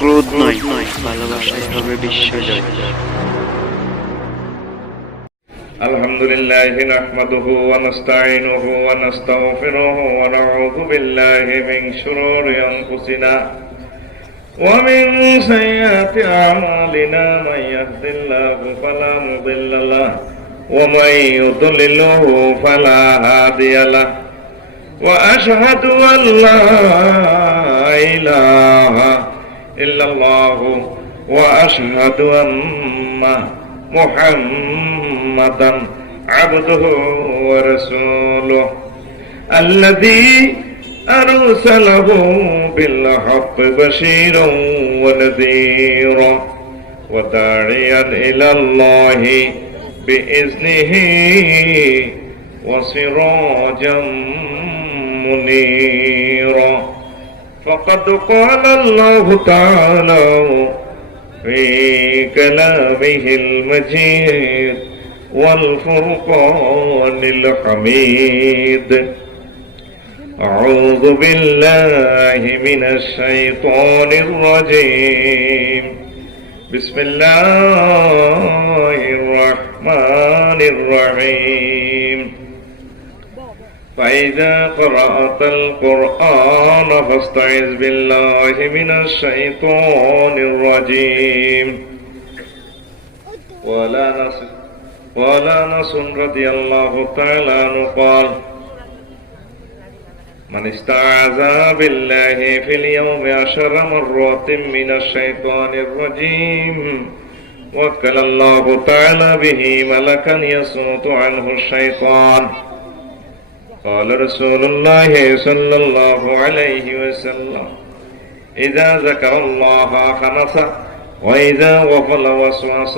ক্রোধ নয়, ভালোবাসাই হবে বিশ্বজয়। আলহামদুলিল্লাহি নাহমাদুহু ওয়া নাস্তাঈনুহু ওয়া নাস্তাগফিরুহু ওয়া নাউযু বিল্লাহি মিন শুরুরি আনফুসিনা ওয়া মিন সাইয়্যাতি আ'মালিনা মান ইয়াহদিল্লাহু ফালা মুদিল্লা লাহু ওয়া মান ইউদ্লিলহু ফালা হাদিয়া লাহু ওয়া আশহাদু আন লা ইলাহা ইল্লাল্লাহু ওয়া আশহাদু আন্না মুহাম্মাদান আবদুহু ওয়া রাসূলুহু আল্লাযী আরসালাহু বিল হাক্কি বাশীরান ওয়া নাযীরা ওয়া দা'iয়ান ইলাল্লাহি বিইذনিহি ওয়া সিরাজাম মুনীরা فقد قال الله تعالى في كلامه المجيد والفرقان الحميد أعوذ بالله من الشيطان الرجيم بسم الله الرحمن الرحيم فإذا قرأت القرآن فاستعذ بالله من الشيطان الرجيم قال أنس رضي الله تعالى عنه قال من استعاذ بالله في اليوم 10 مرات من الشيطان الرجيم وكل الله تعالى به ملكا يصوت عنه الشيطان قال رسول الله صلى الله عليه وسلم إذا ذكر الله خنس وإذا غفل وسوس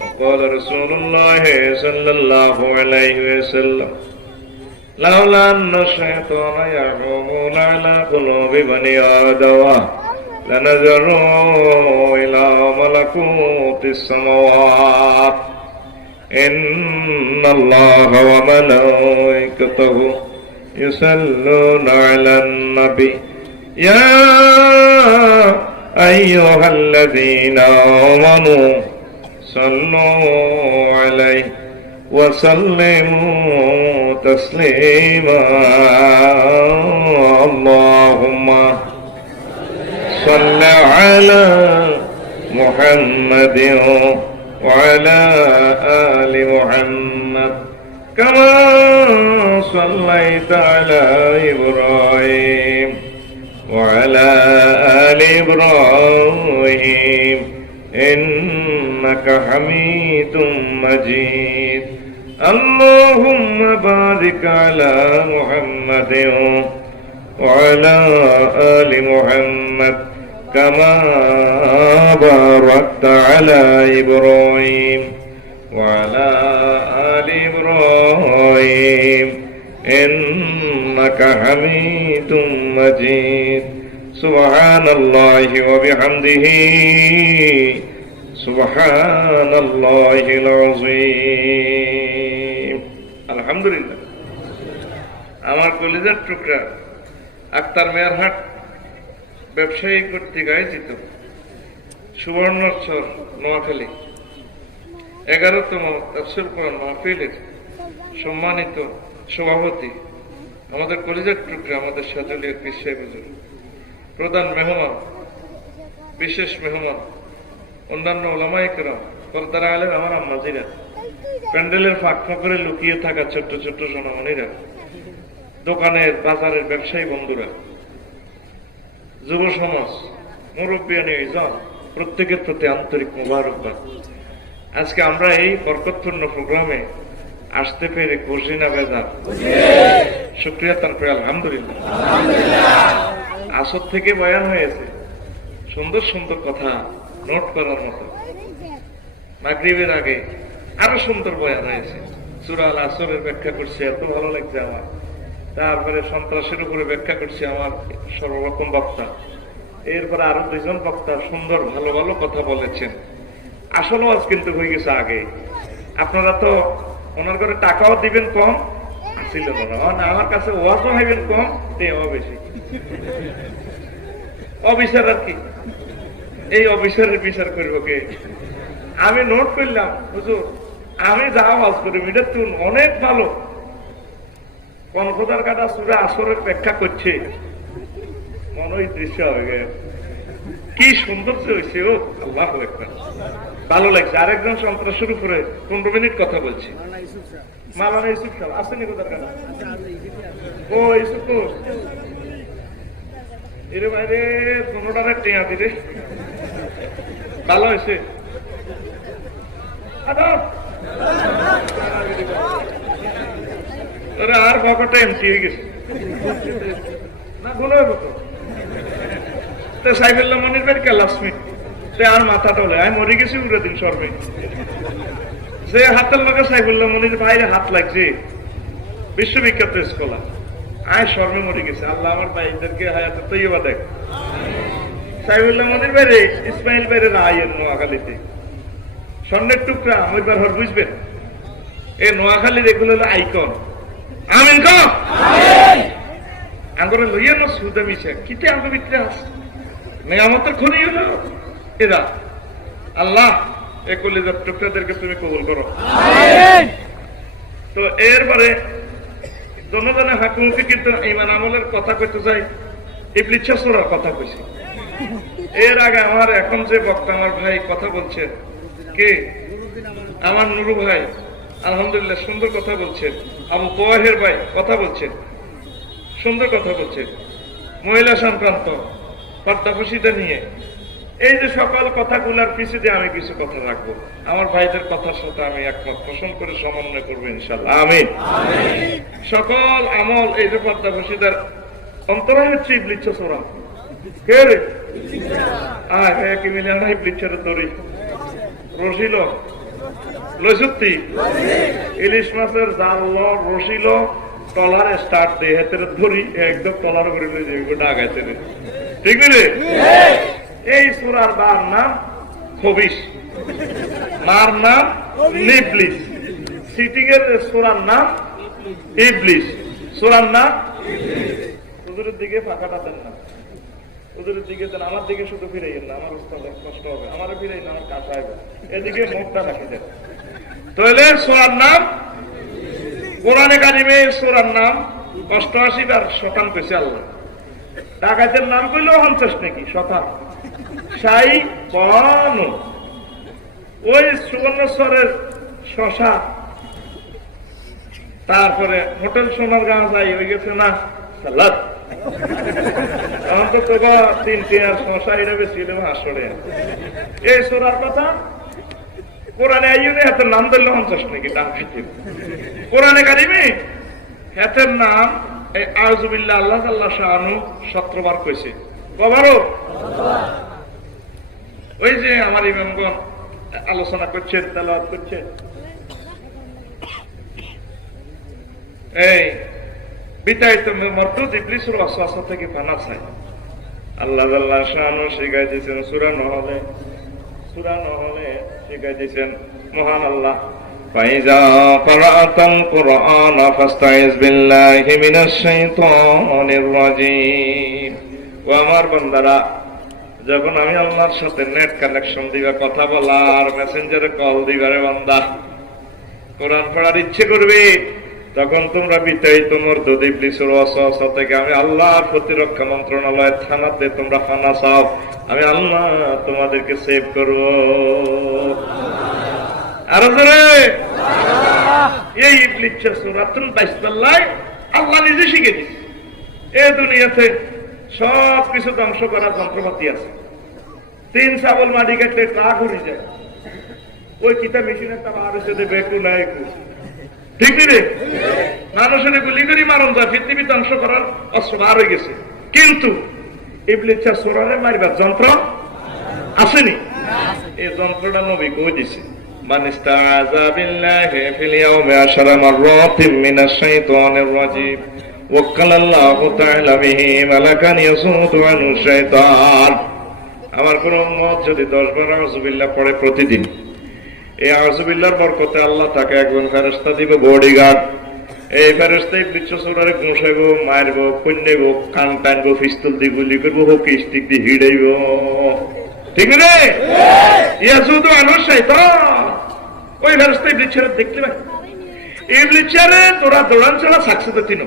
وقال رسول الله صلى الله عليه وسلم لولا أن الشيطان يحوم على قلوب بني آدم لنظروا إلى ملكوت السماوات إن الله وملائكته يصلون على النبي يا أيها الذين آمنوا صلوا عليه وسلموا تسليما اللهم صل على محمد وعلى آل محمد كما صليت على إبراهيم وعلى آل إبراهيم إنك حميد مجيد اللهم بارك على محمد وعلى آل محمد كما باركت على إبراهيم وعلى آل إبراهيم إنك حميد مجيد سبحان الله وبحمده سبحان الله العظيم الحمد لله আমার কলিজার টুকরা আক্তার মেয়ারহাট ব্যবসায়ী কর্তৃক আয়োজিত সুবর্ণচর নোয়াখালী 11তম তাফসীর কোরআন মাহফিলের সম্মানিত সভাপতি আমাদের কলিজার টুকরা আমাদের সাজলীয় পীর সাহেব হুজুর, প্রধান মেহমান, বিশেষ মেহমান, অন্যান্য ওলামায়ে কেরাম, পর্দার আলেম, আমার আম্মাজিরা, প্যান্ডেলের ফাঁক ফকরে লুকিয়ে থাকা ছোট্ট ছোট্ট সোনামণিরা, দোকানের বাজারের ব্যবসায়ী বন্ধুরা, যুব সমাজ, মুরব্বিয়ানি ইজাম, প্রত্যেকের প্রতি আন্তরিক মোবারকবাদ। আজকে আমরা এই বরকতপূর্ণ প্রোগ্রামে আসতে পেরে খুশি না বেজার? শুকরিয়া তারপরে আলহামদুলিল্লাহ। আসর থেকে বয়ান হয়েছে, সুন্দর সুন্দর কথা নোট করার মতো। মাগরিবের আগে আরো সুন্দর বয়ান হয়েছে, সূরা আল আসরের ব্যাখ্যা করছে, এত ভালো লাগছে আমার। তারপরে সন্ত্রাসের উপরে ব্যাখ্যা করছে আমার সর্বরকম বক্তা। এরপরে আরো দুইজন বক্তা সুন্দর ভালো ভালো কথা বলেছেন। আসল ওয়াজ কিন্তু হয়ে গেছে আগে। আপনারা তো ওনার ঘরে টাকাও দিবেন কম, ছিল না, আমার কাছে ওয়াজও হইবেন কম, দেওয়া বেশি। অবিচার আর কি, এই অফিসারের বিচার করবো কে? আমি নোট করলাম, হুজুর আমি যা আওয়াজ করি এটা তো অনেক ভালো, কনফদার কাটা সুরে আসরের ব্যাখ্যা করছে, মনে হয় দৃশ্য হবে গে। কি সৌন্দর্য হয়েছে, ও আল্লাহ একবার ভালো লাগছে। আরেকজন সন্ত্রাস শুরু করে 15 মিনিট কথা বলছে, মালানা ইউসুফ সাহেব আসেনি কোথার কাটা? ও ইউসুফ এর বাইরে 15টার টেঁয়া দিলে ভালো হয়েছে। আর পকেটটা এমটি হয়ে গেছে না, গুলো তো সাইফুল্লাহ মনির বাড়ি ক্লাসমেট, সে আর মাথা টলে আমি মরে গেছি উড়ে দিন সর্বে, যে হাতের লোকে সাইফুল্লাহ মনির বাইরে হাত লাগছে, বিশ্ববিখ্যাত স্কলার, আয় শর্মে মরে গেছে। আল্লাহ আমার ভাইদেরকে হায়াত তৈবা দেখ। সাইফুল্লাহ মনির বাইরে ইসমাইল বাইরে আয়ের নোয়াখালীতে স্বর্ণের টুকরা ওইবার হর বুঝবেন, এই নোয়াখালীর এগুলো হলো আইকন। আমিন কম আঙ্গরে লইয়া না সুদা মিশে কিতে আঙ্গ ভিতরে আছে মেয়ামতের খনি হলো এরা। আল্লাহ এ কলিজার টুকরাদেরকে তুমি কবুল করো। তো এরপরে জনগণের হাকুমকে কিন্তু ইমান আমলের কথা কইতে যাই, ইবলিচ্ছা সূরার কথা কইছে। এর আগে আমার এখন যে বক্তা আমার ভাই কথা বলছেন, কে আমার নুরু ভাই, আলহামদুলিল্লাহ সুন্দর কথা বলছেন। আবু তোয়াহের ভাই কথা বলছেন, সুন্দর কথা বলছেন, মহিলা সংক্রান্ত পর্দাফসিদা নিয়ে। এই যে সকল কথাগুলার পিছনে আমি কিছু কথা রাখবো, আমার ভাইদের কথার সাথে আমি একমত পোষণ করে সমন্বয় করবো ইনশাল্লাহ। আমিন। সকল আমল এই যে পর্দাফসিদার অন্তরায় হচ্ছে ইবলিচ্ছা সূরা। কে রে আয় কি মিলে আমরা ইবলিচ্ছার দড়ি রশিল লইসুত্তি ইলিশ মাছের জাল রশিল টলার স্টার্ট দিয়ে হাতের ধরি একদম টলার করে লই যাবে গোটা আগাইতে, ঠিক রে? এই সূরার বার নাম খবিশ, মার নাম নিবলিস, সিটিং এর সূরার নাম ইবলিস, সূরার নাম। হুজুরের দিকে ফাঁকাটা দেন না, হুজুরের দিকে দেন, আমার দিকে শুধু ফিরাইয়েন না, আমার উস্তাদ কষ্ট হবে, আমার ফিরাই না, আমার কাঁচা হবে, এদিকে মুখটা রাখি দেন। তাহলে সূরার নাম কোরআনে কারিমে সূরার নাম 88 বার শতান পেয়েছে আল্লাহ। ডাকাতের নাম কইলেও 50 নাকি শতান সাই বন, ওই সুবর্ণেশ্বরের শশা, তারপরে হোটেল সোনার গাঁ যাই হয়ে গেছে না সালাদ, অন্তত 3 আর শশা এটা বেশি আসলে। এই সূরার কথা কোরআনে আইনে হাতের নাম ধরলে 50 নাকি ডাকাতি, কোরআনে কারিমে হাতের নাম এই আউযুবিল্লাহ আল্লাহ আল্লাহ শানু 17 বার কইছে। কবারও ওই যে আমার ইমামগণ আলোচনা করছেন, তেলাওয়াত করছেন, এই বিতাড়িত মরদুদ ইবলিসের ওয়াসওয়াসা থেকে পানা চাই। আল্লাহ আল্লাহ শানু শিখাই দিয়েছেন সূরা নহলে শিখাই দিয়েছেন মহান আল্লাহ, ফাইজা ক্রাআতাল কুরআন ফাস্তাইজ বিল্লাহি মিনাশ শাইতানির রাজীম। ও আমার বান্দারা, যখন আমি আল্লাহর সাথে নেট কানেকশন দিবা, কথা বলার মেসেঞ্জারে কল দিবারে বান্দা, কোরআন পড়ার ইচ্ছে করবে, তখন তোমরা বিতাড়িত মরদুদ ইবলিসের ওয়াসওয়াসা থেকে আমি আল্লাহর প্রতিরক্ষা মন্ত্রণালয়ের থানাতে তোমরা ফানা চাও, আমি আল্লাহ তোমাদেরকে সেভ করব। আর এই ইবলিচ্ছা সূরাতুল বাইসবাল্লাহ আল্লাহ নিজে শিখে দিচ্ছে। এই দুনিয়াতে সব কিছু ধ্বংস করার যন্ত্রপাতি আছে। 3 ছাগল মাটি কাটলে ট্রাক উড়ে যায়, ওই কিতা মেশিনের তার আর এসে বেকু না একু, ঠিক রে? মানুষের গুলি করি মারণ যায়, পৃথিবী ধ্বংস করার অস্ত্র বার হয়ে গেছে, কিন্তু ইবলিচ্ছা সূরারে মারবার যন্ত্র আসেনি। এই যন্ত্রটা নবী কই দিছে, মান ইস্তাআযা বিল্লাহি ফিল ইয়াউমি 10 মাররাতিন মিনাশ শাইতানির রাজীম ওয়াক্কালাল্লাহু তাআলা বিহি মালাকান ইয়াসুদু আনহু শাইতান। আমার কোন উম্মত যদি 10 বার আউযুবিল্লাহ পড়ে প্রতিদিন, এই আউযুবিল্লাহর বরকতে আল্লাহ তাকে একজন ফেরেশতা দিবে বডিগার্ড। এই ফেরেশতা ইবলিচ্ছা সূরারে ঘুষাইবো, মারবো, কন্যাইবো, কান টানবো, পিস্তল দিয়ে গুলি করবো, হকি স্টিক দিয়ে হিড়াইবো। ঠিক রে? ইয়াজুদু আনহু শাইতান, ওই ফেরেশতা ইবলিসের দেখতে পাই, ইবলিসের তোরা দৌড়ান ছাড়া সাকসেস হতি না।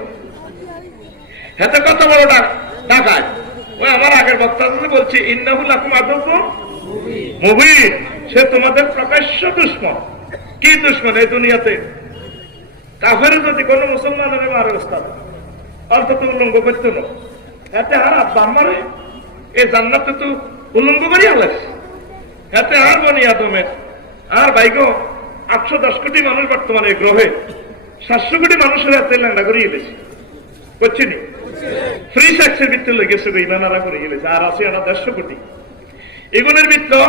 হাতে কত বড় ডাকায়, ওই আমার আগের বক্তা বলছে ইন্নাহু লাকুম আদুউম মুবিন, সে তোমাদের প্রকাশ্য দুশমন। কি দুশমন? এই দুনিয়াতে কাফের যদি কোন মুসলমানের মারে ওস্তাদ অন্তত উলঙ্গ করতো না, এতে আর আব্বা আমারে এই জান্নাতে তো উলঙ্গ করি আলাস, এতে আর বনি আদমের আর ভাইগো 810 কোটি মানুষ বর্তমানে এই গ্রহে 700 কোটি মানুষের হাতে ল্যাংড়া করিয়ে গেছে, করছিনি ফ্রি সেক্সের ভিতরে লেগেছে, ইমানারা করে গেছে। আর আছে আমরা 150 কোটি, এগুলোর ভিতর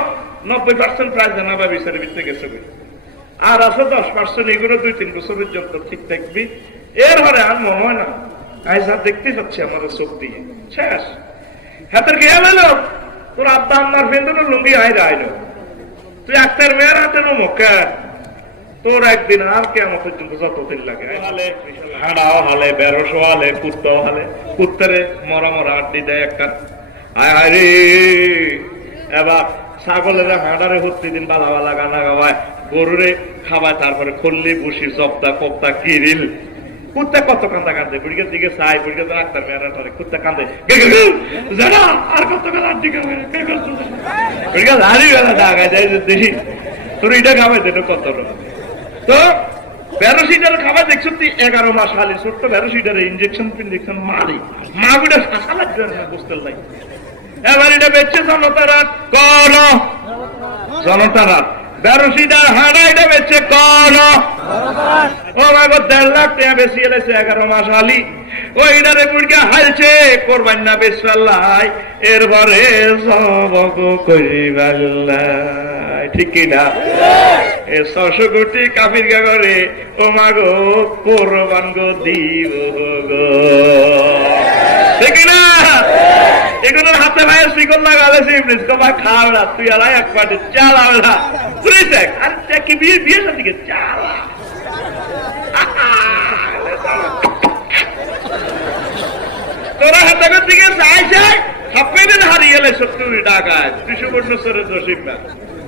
90% প্রায় জানা বা বিচারের ভিতরে গেছে, আর আছে 10%। এগুলো 2-3 বছর পর্যন্ত ঠিক থাকবি, এর পরে আর মনে হয় না। আজ আর দেখতে পাচ্ছি আমাদের চোখ দিয়ে শেষ। হাতের খেয়াল এলো তোর আব্বা আমার ফেন্দন লুঙ্গি আইরা আইলো, তুই আক্তার মেয়ের হাতে নমকা, তোর একদিন আর কেমন পর্যন্ত যতদিন লাগে হাঁড়াও হালে, বেরোসো হালে, কুত্তাও হালে, কুত্তারে মরা মরা আড্ডি দেয় একটা। আয় হায় রে, এবার ছাগলের হাঁড়ারে প্রতিদিন বালা বালা গানা গাওয়ায়, গরুরে খাওয়ায়, তারপরে খল্লি বুসি জপ্তা কোপ্তা কিরিল। কুত্তা কত কান্দা কান্দে, বুড়িকে দিকে চাই, বুড়িকে তো আক্তার মেয়েরা ধরে কুত্তা কান্দে জানা আর কত কাল আড্ডি খাবে ঢাকা যাই দেখি তোর এটা খাবে দেটো কত। তো 12 সিটার খাবার দেখছো তুই 11 মাস হালি ছোট্ট 12 সিটারে ইঞ্জেকশন মারি মা গুটা শাসা লাগছে না বুঝতে লাগে। এবার এটা বেচছে জনতারাত কর, জনতারাত 12 সিটার হাঁড়া এটা বেচছে কর, ও মাগো 1.5 লাখ টাকা বেশি এলেছে 11 মাস হালি, ওইটারে বুড়িয়া হালছে করবেন না বেশাল্লাই, এরপরে সবক করিবাল্লাই, ঠিক কিনা? 600 কোটি কাফির গা করে ও মাগো কোরবান গো দিব গো, ঠিক না? এগুলোর হাতে ভাইয়ের শিকল লাগালেছে ইবলিস, কবা খাও না তুই আলাই এক পাটে চালাও না, তুই দেখ আর কি বিয়ে বিয়ে দিকে চালা। তোরা হাতের দিকে যাই যাই সবদিন হারিয়ে এলে 70 টাকায় 200 বছরের দোষী না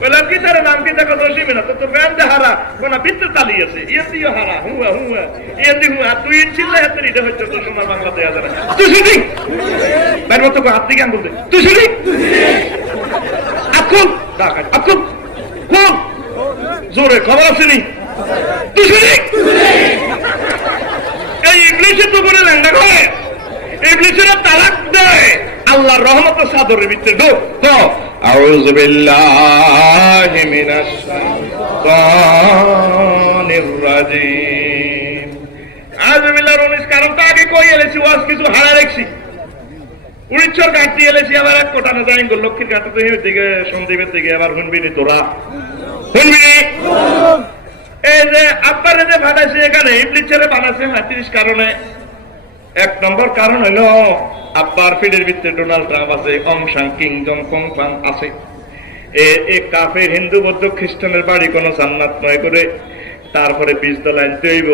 বললাম কি তার নাম কি দেখো দোষী না তো তোর ব্যান্ডে হারা কোন বিদ্যুৎ চালিয়েছে ইয়েদিও হারা হুয়া হুয়া ইয়েদি হুয়া তুই ইনছিল্লা হাতের এটা হচ্ছে তো সোনার বাংলা দেওয়া যাবে তুই শুনি বের মতো হাত দিকে আঙ্গুল দে তুই শুনি আকুল ডাকাত আকুল কোন জোরে খবর আসেনি তুই শুনি এই ইংলিশে তো করে ল্যাংড়া করে ইবলিসের তালাক দেয় আল্লাহর রহমতের চাদরের ভিতরে ঢোক তো আউযু বিল্লাহি মিনাশ শাইতানির রাজিম। আউযু বিল্লাহির 19 কারণ তো আগে কই এলেছি ওয়াজ কিছু হারা রাখছি উড়িচ্ছর ঘাট দিয়ে এলেছি আবার এক কোটানে যাই গো লক্ষ্মীর ঘাটে তো দিকে সন্দীপের দিকে আবার শুনবি নি তোরা শুনবি নি এই যে আব্বারে যে বানাইছে এখানে ইবলিসের বানাইছে 35 কারণে। 1 নম্বর কারণ হইল আব্বার ফিডের ভিতরে ডোনাল্ড ট্রাম্প আছে, অং সাং কিং জং কং ফাং আছে। এই কাফের হিন্দু বৌদ্ধ খ্রিস্টানের বাড়ি কোন জান্নাত নয় করে তারপরে 20 দল আনতে হইব।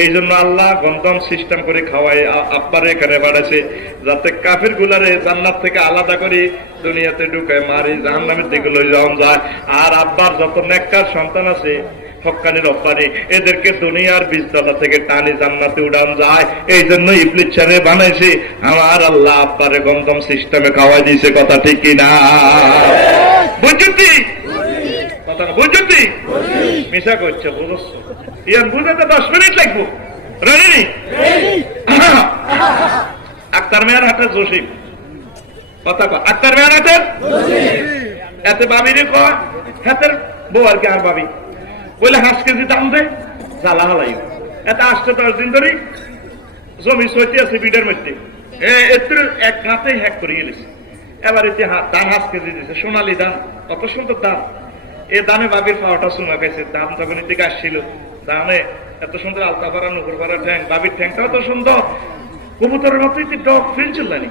এই জন্য আল্লাহ গন্ধম সিস্টেম করে খাওয়ায় আব্বার এখানে বাড়াছে যাতে কাফের গুলারে জান্নাত থেকে আলাদা করে দুনিয়াতে ঢুকায় মারি জাহান্নামের দিকে লই যাওয়া যায়। আর আব্বার যত নেককার সন্তান আছে হক্কানি রব্বানি এদেরকে দুনিয়ার বীজতলা থেকে টানি জান্নাতে উড়ান যায়। এই জন্য ইবলিস ছেড়ে বানাইছে আমার আল্লাহ আব্বারে গন্ধম সিস্টেমে খাওয়াই দিয়েছে। কথা ঠিক কিনা? বুঝছি কথা না বুঝছি মিশা করছে বুঝছ ইয়ান বুঝাতে 10 মিনিট লাগবো। রেডি আক্তার মেয়ার হাতে জসিম কথা কয় আক্তার মেয়ার হাতে এতে বাবিরে কয় হাতের বউ আর কি আর বাবি বলে 5 কেজি দাম দেয় জ্বালা হালাই এটা 8-10 দিন ধরে জমি সইতে আছে বিডের মধ্যে এর এক হাতে হ্যাক করে গেছে। এবার এতে দান 5 কেজি দিয়েছে সোনালি দান কত সুন্দর দান। এ দানে বাবির পাওয়াটা শোনা গেছে দাম তখন থেকে আসছিল দানে এত সুন্দর আলতা পাড়া নুপুর পাড়া ঠ্যাং বাবির ঠ্যাংটাও তো সুন্দর কবুতরের মতো ডগ ফিল চললানি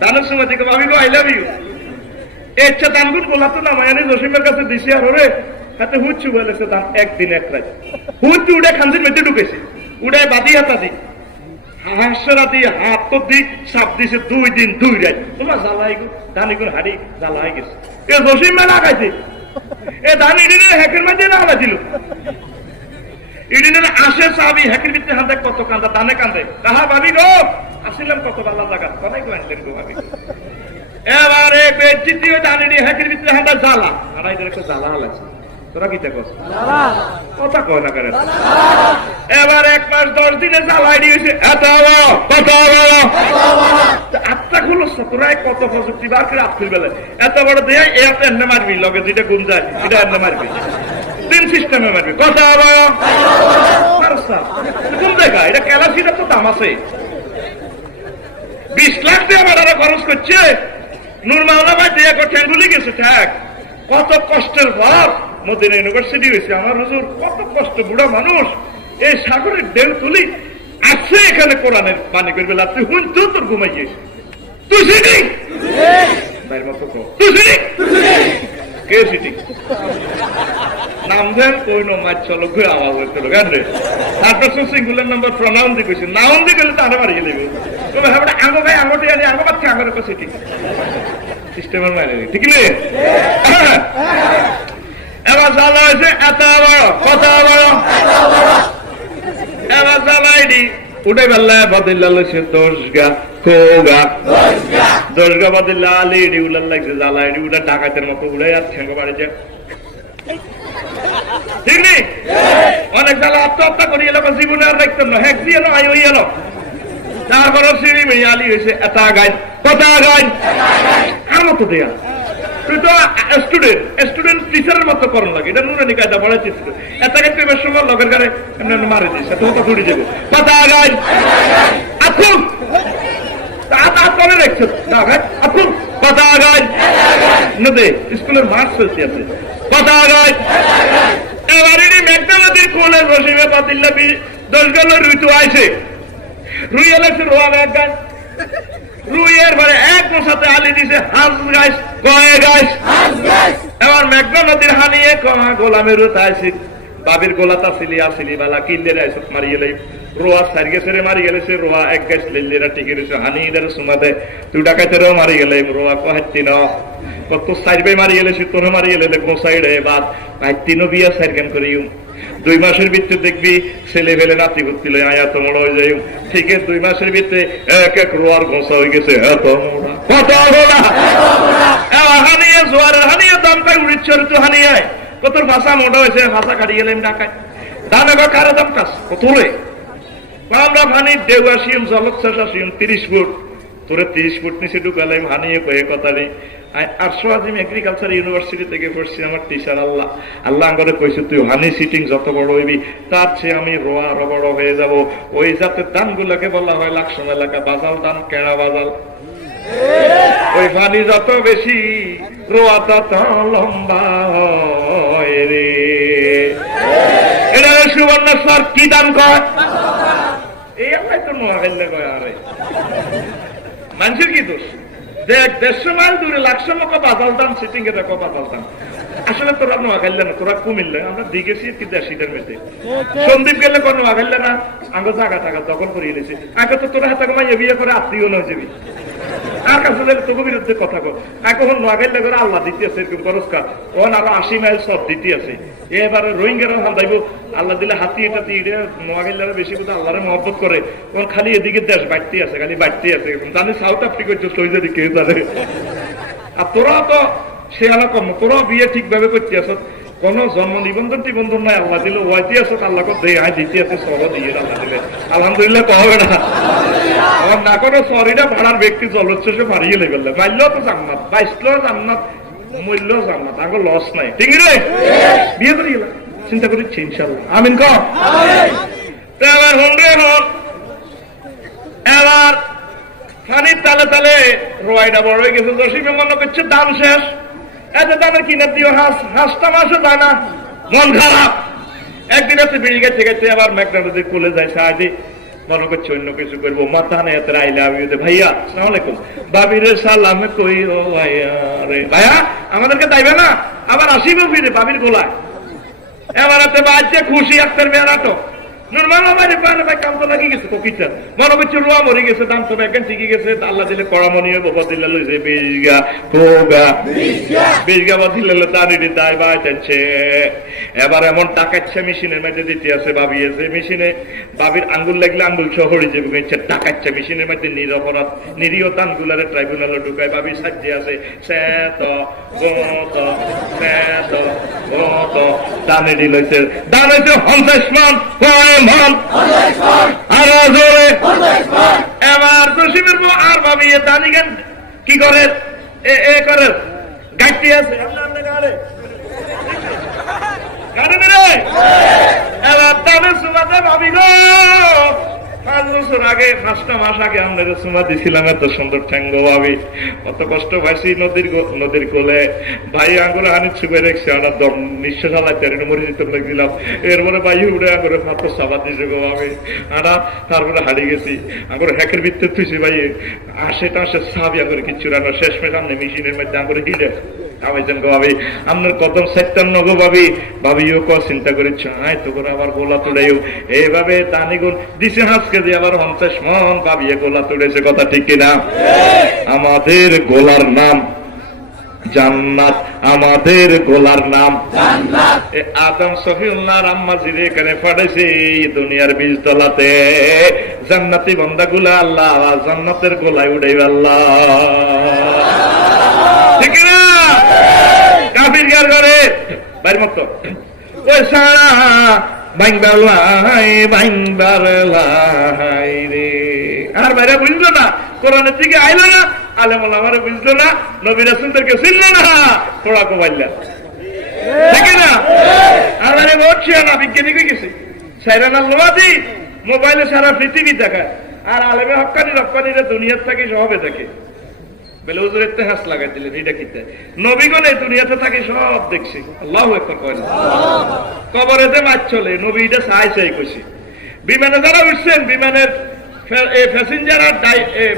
দানের সময় থেকে বাবি গো আই লাভ ইউ ইচ্ছা দানগুন বলা তো না মায়ানি জসিমের কাছে দিছি আর ওরে হাতে হুচ্ছু বলেছে দান একদিন এক রাত হুচ্ছু উড়ে খানজির মধ্যে ঢুকেছে উড়ায় বাদি হাতা দি হাঁসরা দিয়ে হাত তো দিক সাপ দিছে 2 দিন 2 রাত তোমার জ্বালাই গো দানি কোন হাড়ি জ্বালা হয়ে গেছে এ জসিম মা লাগাইছে এ দানি ইডিনে হ্যাকের মধ্যে না লাগাইছিল ইডিনের আসে চাবি হ্যাকের ভিতরে হাতে কত কান্দা দানে কান্দে তাহা ভাবি গো আসিলাম কত বাল্লা জায়গা কোথায় গো আনতেন গো ভাবি এবারে বেজিতি ও দানি হ্যাকের ভিতরে হাতে জ্বালা আর এদের একটা জ্বালা হালাছে তোরা কি দেখছ কথা কয় না করে এবার 1 মাস 10 দিনে জ্বালাই দিয়েছে এত কথা বলো আত্মা খুলো তোরা কত প্রযুক্তি বার করে রাত্রির বেলা এত বড় দিয়ে এনে মারবি লগে যেটা ঘুম যায় এটা এনে মারবি 3 সিস্টেমে মারবি কথা বলো ঘুম দেখা এটা ক্যালাসিটা তো দাম আছে 20 লাখ দিয়ে আমার খরচ করছে নূর মাওলা ভাই দিয়ে ঠ্যাঙ্গুলি গেছে ঠ্যাক কত কষ্টের ভাব মদিনা ইউনিভার্সিটি হয়েছে আমার হুজুর কত কষ্ট বুড়া মানুষ এই সাগরের ঢেউ তুলি আছে এখানে কোরআনের বাণী করবে তুই হুন তো তোর ঘুমাইয়ে তুই সিটি বাইর মতো তুই সিটি কে সিটি নাম দেন কই নো মাছ চলো ঘুরে আওয়াজ হইতে গান রে তারপর সিঙ্গুলার নাম্বার প্রনাউন দি কইছে নাউন দি গেলে তারে মারি গেলে তবে হবে আঙ্গো ভাই আঙ্গোটি আনি আঙ্গো বাচ্চা আঙ্গোর কো সিটি সিস্টেমের মানে ঠিক না এবার জ্বালা হয়েছে এত বড় কত বড় এবার জ্বালাইনি উঠে বেলায় বদিল্লা লইছে 10 গা কোগা 10 গা বদিল্লা আলিডি উলার লাগছে জ্বালাইডি উঠে ডাকাতের মতো উড়ে আর ঠেঙ্গ বাড়িছে ঠিক নেই অনেক জ্বালা আত্মহত্যা করি এলাকা জীবনে আর দেখতাম না হ্যাক দিয়ে আই ওই এলো তারপরে সিঁড়ি মেয়ে আলি হয়েছে এত গাই কত গাই আর মতো দেয়া তুই তো স্টুডেন্ট টিচারের মতো করন লাগে এটা নুরানি কায়দা পড়াইছিস এটাকে প্রেমের সময় লগের গাড়ে এমনি মারে দিস এত কথা ছুটি যাবো কথা গাই আকুম তা করে রেখছো আকুম কথা গাই নদে স্কুলের মাঠ চলতে আছে কথা গাই এবারে মেঘনাদির কোলের রসিমে পাতিল্লা 10 গেল রুইতু আইছে রুই এলাছে রোয়া এক গাছ রুইয়ের বারে এক মশাতে আলি দিছে হাঁস গাছ কয়ে গাছ এবার মেঘনা নদীর হানিয়ে কমা গোলামের উঠাইছি বাবির গোলাতা আসিলি বালা কিল্লের আইসত মারি গেলে রোয়া সার গেছে মারি গেলে সে রোয়া এক গাছ লিল্লেরা টিকে রয়েছে হানি ইদারে সুমা দে তুই ডাকাইতেরও মারি গেলে রোয়া কহাইতি ন কত সাইড মারি গেলে সে তোর মারি গেলে কোন সাইড বাদ ভাইতিনও বিয়া সাইড কেন করিও 2 মাসের ভিতরে দেখবি ছেলে ফেলে নাতি ভর্তি লই আয়া তো বড় হয়ে যাই ঠিক আছে 2 মাসের ভিতরে এক এক রোয়ার গোসা হয়ে গেছে এত মোড়া কত মোড়া হানিয়ে জোয়ারের হানিয়ে দাম পাই উড়িচ্ছর তো হানিয়ে কত ভাষা মোটা হয়েছে ভাষা কাটিয়ে গেলেন ডাকায় দাম এবার কারো দাম কাজ কত হলে আমরা হানি দেউ আসিম জলচ্ছাস আসিম 30 ফুট তোরে 30 ফুট নিচে ঢুকালাম হানিয়ে কয়ে কথা নেই আরশো আজিম এগ্রিকালচার ইউনিভার্সিটি থেকে পড়ছি আমার টিচার আল্লাহ আঙ্গরে কইছে তুই হানি সিটিং যত বড় হইবি তার চেয়ে আমি রোয়া আরো বড় হয়ে যাব ওই জাতের ধান গুলোকে বলা হয় লাকসাম এলাকা বাজাল ধান কেড়া বাজাল ওই পানি যত বেশি রোয়া তত লম্বা হয় রে এটা সুবর্ণেশ্বর কি দান কয় এই আমার তো নোয়াখাইলে কয় আরে মানুষের কি দোষ দেখ 150 মাইল দূরে লাকসাম বাজাল দাম সিটিং এ দেখো বাজাল দাম আসলে তোরা নোয়াখাইলে না তোরা কুমিল্লা আমরা দিকেছি কি দেশিটার মেতে সন্দীপ গেলে কোনো নোয়াখাইলে না আঙ্গ জায়গা টাকা দখল করে এনেছে আগে তো তোরা হাতে কমাই বিয়ে করে আত্মীয় নয় যাবি আর কাছে তোকে বিরুদ্ধে কথা কর এখন নোয়াখাইলে করে আল্লাহ দিতে আছে এরকম পুরস্কার ওন আরো 80 মাইল সব দিতে আছে এবারে রোহিঙ্গারা হান্দাইব আল্লাহ দিলে হাতি এটা দিয়ে নোয়াখাইলে বেশি কথা আল্লাহরে মহব্বত করে তখন খালি এদিকে দেশ বাড়তে আছে খালি বাড়তে আছে জানি সাউথ আফ্রিকা সৈজারি কে জানে আর তোরা তো সে আলো কম তোরা বিয়ে ঠিক ভাবে করতে আস কোন জন্ম নিবন্ধন টিবন্ধন নাই আল্লাহ দিলে ওয়াইতে আস আল্লাহ দিতে আছে সব দিয়ে আল্লাহ দিলে আলহামদুলিল্লাহ কবে না আমার না কোনো সরিটা ভাড়ার ব্যক্তি জলোচ্ছ্বাসে মারিয়ে লেগে মারলেও তো জান্নাত বাইসলেও জান্নাত মূল্যও জান্নাত আগে লস নাই ঠিক রে বিয়ে করে গেলাম চিন্তা করিচ্ছি ইনশাল্লাহ আমিন কর এবার হন রে হন এবার খানির তালে তালে রোয়াইটা বড় হয়ে গেছে জসিমে মনে করছে দাম শেষ এত দামের কিনে দিও হাঁসটা মাসে যায় না মন খারাপ একদিন এসে বেরিয়ে গেছে গেছে আবার মেঘনা নদীর কোলে যায় সাহায্যে মনে করছে অন্য কিছু করবো মাথা নেই এত আইলে আমি ভাইয়া আসসালামু আলাইকুম বাবিরে সালাম কই ও ভাইয়া রে ভাইয়া আমাদেরকে দাইবে না আবার আসিব ফিরে বাবির গোলায় এবার এতে বাজছে খুশি একটা মেয়ের আটক নুরমান আমারে পারে ভাই কাম তো লাগি গেছে ককিটা মনে হচ্ছে রোয়া মরে গেছে দাম তো ব্যাগেন ঠিকই গেছে আল্লাহ দিলে কড়ামনি বাবা দিলে লইছে 20 গা কোগা 20 গা দিলে তারিনি দাই বাঁচাচ্ছে এবার এমন টাকাচ্ছে মেশিনের মধ্যে দিতে আছে ভাবি আছে মেশিনে ভাবির আঙ্গুল লাগলে আঙ্গুল সহ হয়ে যাবে টাকাচ্ছে মেশিনের মধ্যে নিরপরাধ নিরীহ তানগুলারে ট্রাইব্যুনালে ঢুকায় ভাবি সাজ্জে আছে সেত গত সেত গত দানে দিলইছে দান হইছে 50 মান মান আর জোরে এবার জসিমের বউ আর ভাবি এ দানি গান কি করে এ করে গাড়ি আছে আপনার গাড়ি গাড়ি রে এবার দানে সুমাতে ভাবি গো 5 বছর আগে 5টা মাস আগে আমরা সুমা দিছিলাম এত সুন্দর ঠ্যাঙ্গ ভাবি কত কষ্ট পাইছি নদীর কোলে ভাই আঙ্গুরে হানি ছুপে রেখেছে আমরা দম নিঃশ্বাস হালাইতে মরে যেতে লাগছিলাম এরপরে ভাই উড়ে আঙ্গুরে ফাতো সাবাদ দিছে গো ভাবি আমরা তারপরে হারিয়ে গেছি আঙ্গুরে হ্যাকের ভিতরে তুইছি ভাই আসে সাবি আঙ্গুরে কিচ্ছু রান্না শেষ পেলাম না মেশিনের মধ্যে আঙ্গুরে হিলে আবেদন গো ভাবি আপনার কদম সাইতাম ন গো ভাবিও ক চিন্তা করেছ আয় তো করে আবার গোলা তুড়াইও এইভাবে দানি গুণ দিছে হাসকে দিয়ে আবার 50 মন ভাবিয়ে গোলা তুড়েছে কথা ঠিক কিনা আমাদের গোলার নাম জান্নাত আমাদের গোলার নাম জান্নাত আদম সফিউল্লাহর আম্মা জিরে এখানে পাঠাইছে এই দুনিয়ার 20 তলাতে জান্নাতি বান্দাগুলা আল্লাহ জান্নাতের গোলায় উড়াইবে আল্লাহ ঠিক না কাফির গার করে বাইর মত ওই সারা বাইংবালাই রে আর বাইরে বুঝলো না কোরআনের দিকে আইলো না আলেম ওলামারে বুঝলো না নবী রাসূলদেরকে চিনলো না তোরা কোবাইলা ঠিক না আর আরে বলছি না বিজ্ঞানী কই গেছে সাইরান আল্লাহদি মোবাইলে সারা পৃথিবী দেখায় আর আলেমে হক্কানি রক্কানিরা দুনিয়ার থেকে সবে থাকে বলে হুজুর ইতিহাস লাগাই দিলেন এটা কিতে নবীগণ এই দুনিয়াতে থাকে সব দেখছি আল্লাহু আকবার কয় না কবরেতে মাছ চলে নবী এটা চাই কইছি বিমানে যারা উঠছেন বিমানের প্যাসেঞ্জার আর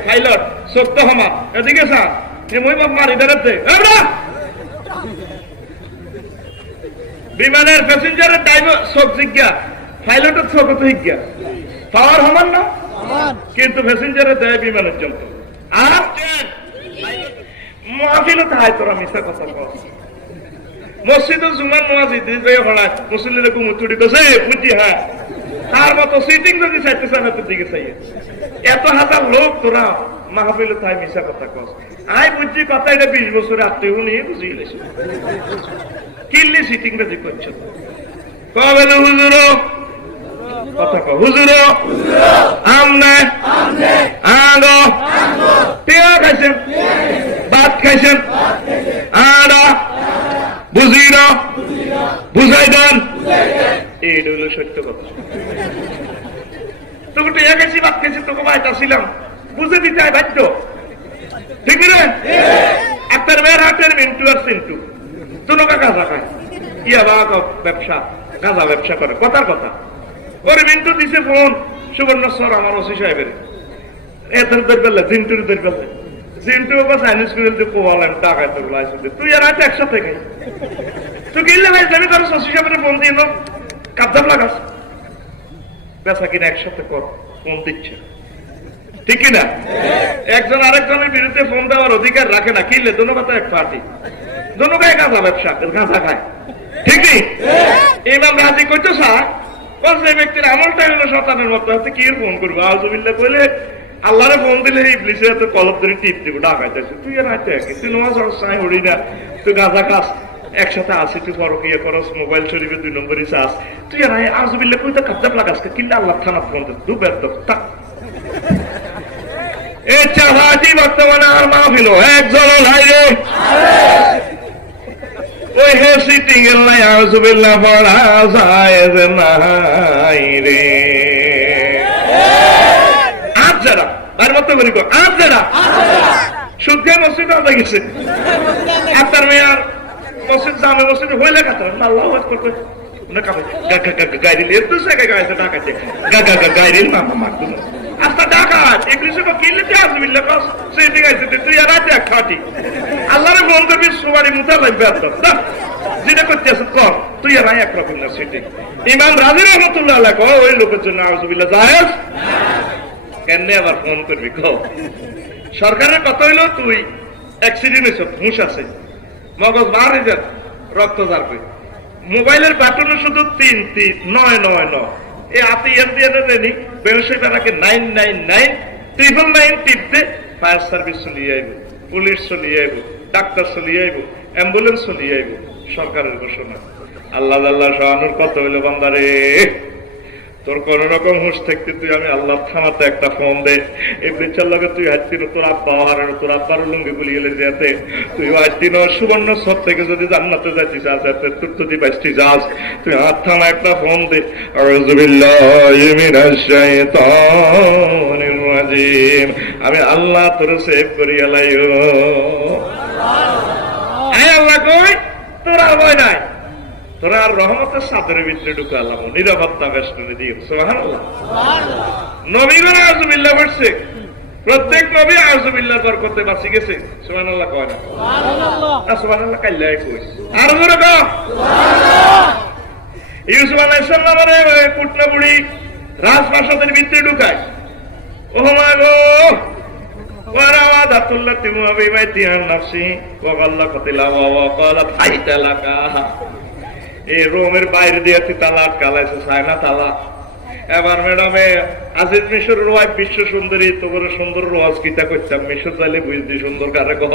পাইলট সত্য হামা এদিকে সা মই বাপ মারি দাঁড়াতে বিমানের প্যাসেঞ্জারের ড্রাইভার সব জিজ্ঞা পাইলটের সব তো জিজ্ঞা পাওয়ার হমান না কিন্তু প্যাসেঞ্জারের দেয় বিমানের জন্য আর মাহফিলে তাই তোরা মিথ্যা কথা কর মসজিদে জুমার মুয়াজ্জিন দিবে হড়া মুসল্লিরা কুমুতুড়ি তো সে বুঝি হ্যাঁ তার মতো সিটিং যদি চাইতেছ না তোর দিকে চাই এত হাজার লোক তোরা মাহফিলে তাই মিথ্যা কথা কর আই বুঝছি কথা এটা 20 বছরে আত্মীয় নিয়ে বুঝি গেছে কিল্লি সিটিং রে করছো কবে হুজুর কথা কও হুজুর আমনে আঙ্গো টিয়া খাইছেন ভাত খাইছেন আড়া বুঝিরা বুঝাই দেন এইটা হলো সত্য কথা তোকে টিয়া খাইছি ভাত খাইছি তোকে বাইটা ছিলাম বুঝে দিতে হয় বাধ্য ঠিক না আপনার মেয়ের হাটের মিন্টু আর সিন্টু তোনকা গাঁজা খায় ইয়া বাবা ব্যবসা গাঁজা ব্যবসা করে কথার কথা ওরে মিন্টু দিছে ফোন সুবর্ণেশ্বর আমার ওসি সাহেবের এদের দরবেলা জিন্টুর দরবেলা জিন্টু বা সাইনিস স্কুল দিয়ে কোয়ালাম টাকা তো লাইসেন্স তুই আর আজ একসাথে খাই তুই কিনলে ভাই যাবি তোর ওসি সাহেবের ফোন দিয়ে কাবজাব লাগাস বেচা কিনা একসাথে কর ফোন দিচ্ছে ঠিক কিনা একজন আরেকজনের বিরুদ্ধে ফোন দেওয়ার অধিকার রাখে না কিনলে দোনো কথা এক পার্টি দোনো গায়ে গাঁজা ব্যবসা গাঁজা খায় ঠিক নেই ইমাম রাজি করছো স্যার যে ব্যক্তির আমলটা হলো শতানের মতো হচ্ছে কি ফোন করবো আউযুবিল্লাহ কইলে আল্লাহরে ফোন দিলে ইবলিসে তো কলব ধরে টিপ দিব ডাকাইতেছে তুই আর হাতে তুই নামাজ সাই হরি না তুই গাঁজা খাস একসাথে আসি তুই পরকিয়া করস মোবাইল শরীফে 2 নম্বরই চাস তুই আর আউযুবিল্লাহ কই তো কাবজাব লাগাস কিল্লা আল্লাহ থানা ফোন দে দুবার তো তা এ চাহাদি বর্তমানে আর মাহফিল একজন নাই রে ওই হে সিটিং এর লাই আউযুবিল্লাহ পড়া যায় নাই রে আজ যারা তার মতো করি কো আজ যারা শুদ্ধ মসজিদ আদা গেছে আপনার মেয়ার মসজিদ জামে মসজিদ হইলে কথা আল্লাহু আকবার কই না কাবে গাড়ি লিয়ে তো সে গাইতে ডাকাতে গাড়ি মামা মারতো আস্তা ডাকাত ইবলিসে কো কিলে তে আউযুবিল্লাহ কস সে দিগাইছে তুই আর রাতে খাটি আল্লাহরে ফোন করবি সুবারি মুতা লাগবে তো যেটা করতে আসত কর, তুই আর আমি একরকম না সেটি। ইমাম রাজি রহমতুল্লাহ আলাইহি কয় ওই লোকের জন্য আউযুবিল্লাহ জায়েজ কেন আবার ফোন করবি কও। সরকারের কথা হইলো তুই অ্যাক্সিডেন্ট হয়েছ, হুঁশ আছে, মগজ বার হয়ে যাবে, রক্ত ঝাড়বে, মোবাইলের বাটনে শুধু 33999 এই আতিয়ান দিয়ে নেনি বেউসে বেড়াকে 999 999 টিপতে ফায়ার সার্ভিস চলিয়ে আইব, পুলিশ চলিয়ে আইব, ডাক্তার চলিয়ে আইব, অ্যাম্বুলেন্স চলিয়ে আইব। সরকারের ঘোষণা। আল্লাহ আল্লাহ শাহানুর কত হইল বান্দারে, তোর কোন রকম হুঁশ থাকতে তুই আমি আল্লাহ থামাতে একটা ফোন দে, এই বৃক্ষার লগে তুই হাঁটতিন তোর আব্বা আর তোর আব্বার লুঙ্গি গুলিয়ে যেতে তুই হাঁটতিন সুবর্ণ সব থেকে যদি জান্নাতে যাচ্ছিস আছে তোর যদি বাইশটি যাস তুই হাত থামা একটা ফোন দে। আউযুবিল্লাহি মিনাশ শাইতানির রাজিম, আমি আল্লাহ তোর সেভ করিয়া লাইও। আল্লাহ কই তোর আর ভয় নাই, তোরা আর রহমতের সাদরের ভিতরে ঢুকে আল্লাহ নিরাপত্তা বেষ্টনী দিয়ে। সুবহানাল্লাহ। নবীগণ আউযুবিল্লাহ বলছে, প্রত্যেক নবী আউযুবিল্লাহর বরকতে বাঁচি গেছে। সুবহানাল্লাহ কয় না? সুবহানাল্লাহ। সুবহানাল্লাহ কাল্লাই কইছে আর জোরে কও সুবহানাল্লাহ। ইউসুফ আলাইহিস সালামের কুটনা বুড়ি রাজপ্রাসাদের ভিতরে ঢুকায়, ও মা গো ওয়ারাওয়াদাতুল্লাতি মুআবি বাইতিহান নাফসি ওয়া গাল্লাকাতিল ওয়া ক্বালাত হাইতা লাকা। এই রোমের বাইরে দিয়ে তালা আটকালাইছে, সায়না তালা। এবার ম্যাডামে আজিজ মিশরের ওয়াইফ বিশ্ব সুন্দরী, তো বড় সুন্দর রোয়াজ কিতা করতাম, মিশর চাইলে বুঝতি সুন্দর কারে কহ,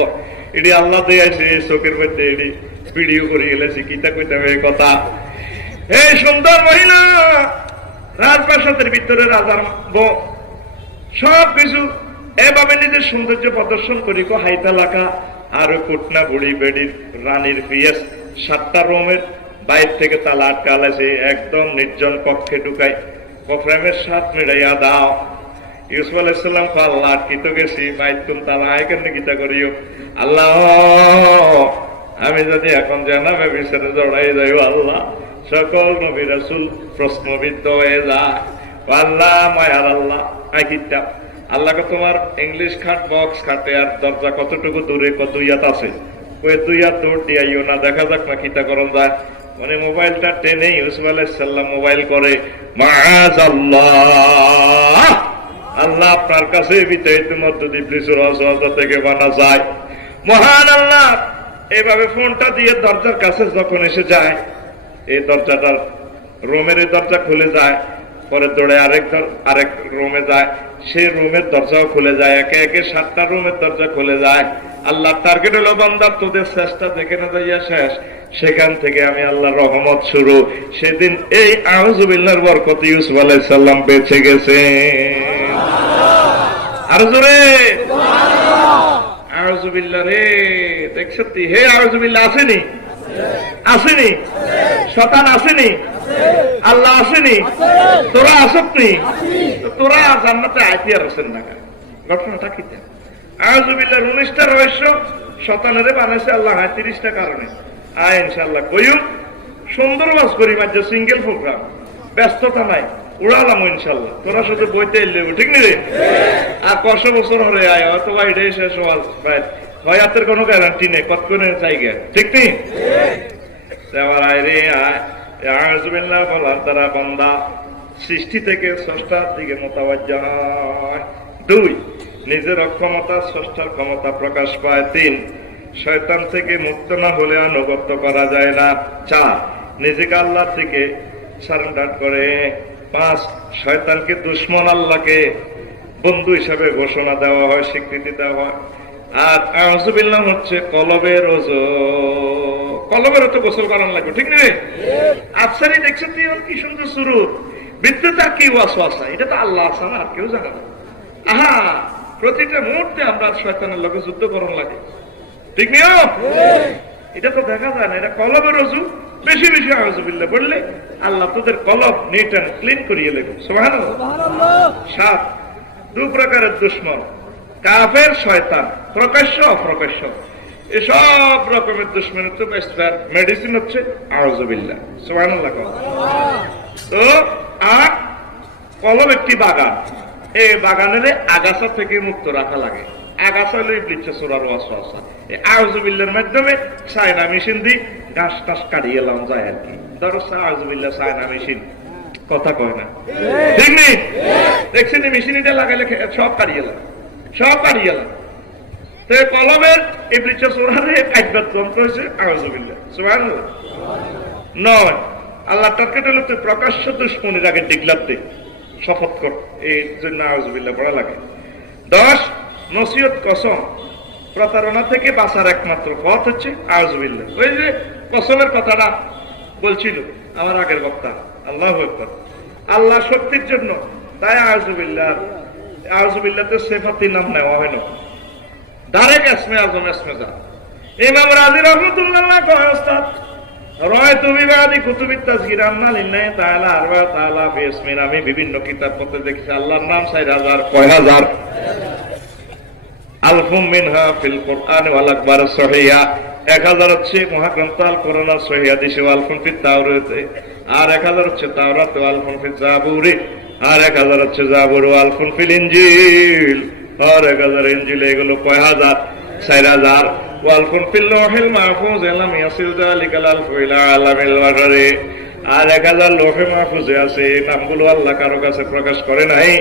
এটি আল্লাহ দিয়েছে চোখের মধ্যে, এটি ভিডিও করে গেলেছি কিতা কইতাম এই কথা। এই সুন্দর মহিলা রাজপ্রাসাদের ভিতরে রাজার বউ সব কিছু এভাবে নিজের সৌন্দর্য প্রদর্শন করি কো হাইতা লাকা। আর কুটনা বুড়ি বেডির রানীর পিএস 7টা রোমের বাইর থেকে তালা আটকালাইছে, একদম নির্জন কক্ষে ঢুকাই, কফরেমের সাত মিড়াইয়া দাও। ইউসুফ আলাইহিস সালাম কো আল্লাহ আটকিত গেছি, বাইর তুম তালা এখানে গীতা করিও। আল্লাহ আমি যদি এখন জানাবে বিচারে জড়াই যাই, আল্লাহ সকল নবী রাসূল প্রশ্নবিদ্ধ হয়ে যায়। আল্লাহ মায়ার আল্লাহ আইকিটা আল্লাহকে তোমার ইংলিশ খাট বক্স খাটে আর দরজা কতটুকু দূরে কত ইয়াত আছে, ওই 2 হাত দূর দিয়াইও না, দেখা যাক না কিতা করন যায়। মানে মোবাইলটা টেনে ইউসুফ আলাইহিস সালাম মোবাইল করে মাআযাল্লাহ, আল্লাহ আপনার কাছে বিতাইত মধ্য ইবলিসের ওয়াসওয়াসা থেকে বানা যায়। মহান আল্লাহ এইভাবে ফোনটা দিয়ে দরজার কাছে যখন এসে যায়, এই দরজাটার রুমের এই দরজা খুলে যায়, পরে দৌড়ে আরেক রুমে যায়, সেই রুমের দরজাও খুলে যায়, একে একে 7টা রুমের দরজা খুলে যায়। আল্লাহ টার্গেট হলো বান্দা তোদের চেষ্টা দেখে না যাইয়া শেষ, সেখান থেকে আমি আল্লাহর রহমত শুরু। সেদিন এই আউযুবিল্লাহর বরকতে ইউসুফ আলাইহিস সালাম বেঁচে গেছে। আর জোরে আউযুবিল্লাহ রে, দেখছো তুই হে আউযুবিল্লাহ আসেনি? আসেনি? শয়তান আসেনি? আল্লাহ আসেনি? তোরা আসতনি? তোরা জান্নাতে আইতে আর আসেন না কেন? ঘটনাটা কি? আউযুবিল্লাহর 19টা রহস্য শয়তানের বানাইছে আল্লাহ 30টা কারণে। আয় ইনশাআল্লাহ কইও সুন্দর ওয়াজ করি, মাঝে সিঙ্গেল প্রোগ্রাম, ব্যস্ততা নাই, উড়ালাম ইনশাআল্লাহ। তোরা শুধু বইতে এলে ঠিক নি রে? আর কত বছর হলে আয় হয়তো বা এটাই শেষ ওয়াজ, হয়াতের কোনো গ্যারান্টি নেই, কত করে জায়গা ঠিক নেই। আবার আয় রে আয় আউযুবিল্লাহ বলার দ্বারা বান্দা সৃষ্টি থেকে স্রষ্টার দিকে মোতাবাজ্জা হয়। 2 নিজের অক্ষমতা স্রষ্টার ক্ষমতা প্রকাশ পায়। 3 শয়তান থেকে মুক্ত না হলে আনুগত্য করা যায় না। 4 নিজেকে আল্লাহ থেকে সারেন্ডার করে। 5 শয়তানকে দুশমন, আল্লাহকে বন্ধু হিসাবে ঘোষণা দেওয়া হয়, স্বীকৃতি দেওয়া হয়। আর আউযুবিল্লাহ হচ্ছে কলবের ওযু, কলবের তো গোসল করানো লাগবে ঠিক নেই? আফসারি দেখছো তুই কি সুন্দর শুরু, বিদ্যুৎ কি ওয়াসওয়াসা, এটা তো আল্লাহ আছে না, আর কেউ জানে না। আহা প্রতিটা মুহূর্তে আমরা শয়তানের লগে যুদ্ধ করানো লাগে ঠিক নেই? এটা তো দেখা যায় না, এটা কলবের ওযু। বেশি বেশি আউযুবিল্লাহ বললে আল্লাহ তোদের কলব নিট এন্ড ক্লিন করিয়ে দেবে। সুবহানাল্লাহ। 7 2 প্রকারের দুশমন, কাফের শয়তান, প্রকাশ্য অপ্রকাশ্য, এসব রকমের দুশমনের তো বেস্ট মেডিসিন হচ্ছে আউযুবিল্লাহ। সুবহানাল্লাহ। তো আর কলব একটি বাগান, এই বাগানের আগাছা থেকে মুক্ত রাখা লাগে। আগাছা হলো ইবলিসের সূরার ওয়াসওয়াসা। এই আউযুবিল্লাহর মাধ্যমে ছায়না মেশিন দিয়ে ঘাস টাস কাটিয়ে এলাম যায় আর কি, ধরো আউযুবিল্লাহ চায় না মেশিন, কথা কয় না, ঠিক নেই? দেখছেন মেশিনটা লাগাইলে সব কাটিয়ে এলাম, সব কাটিয়ে এলাম। তো কলমের ইবলিস সোরারে কাটবার যন্ত্র হয়েছে আউযুবিল্লাহ, সুবহানাল্লাহ নয়। আল্লাহ টার্গেট হলো তুই প্রকাশ্য দুশ্মনের আগে ডিক্লারতে শপথ কর, এই জন্য আউযুবিল্লাহ পড়া লাগে। 10 নসিহত কসম, প্রতারণা থেকে বাঁচার একমাত্র পথ হচ্ছে আউযুবিল্লাহ। ওই যে কসমের কথাটা বলছিল আমার আগের বক্তা, আল্লাহু আকবার, আল্লাহ শক্তির জন্য, তাই আউযুবিল্লাহ, আউযুবিল্লাহতে সিফাতি নাম নেওয়া হয় না, ডাইরেক্ট ইসমে আযম ইসমে জাত। ইমাম রাজি রাহমাতুল্লাহ কয় ওস্তাদ রায়তু বিবাদি কুতুবিত তাযকির আন্না লিল্লাহি তাআলা আরবা তাআলা ফি ইসমিন, আমি বিভিন্ন কিতাব পত্রে দেখি আল্লাহর নাম 4000 কয় হাজার, আলফুম মিনহা ফিল কুরআন ওয়াল আকবার সহিহা, 1000 হচ্ছে মহাগ্রন্থ আল কোরআন আর সহিহ হাদিসে, আলফুম ফিত তাওরাত, আর 1000 হচ্ছে তাওরাত, আলফুম ফিত জাবুর, আর 1000 হচ্ছে জাবুর, আলফুম ফিল ইনজিল, আর 1000 ইনজিল। এগুলো কয় হাজার? 4000। ওয়ালফুন ফিল লাওহিল মাহফুজ লাম ইয়াসিল যালিকাল আলফু ইলা আলামিল বাশারি, আর 1000 লৌহে মাহফুজে আছে, নামগুলো আল্লাহ কারো কাছে প্রকাশ করে নাই।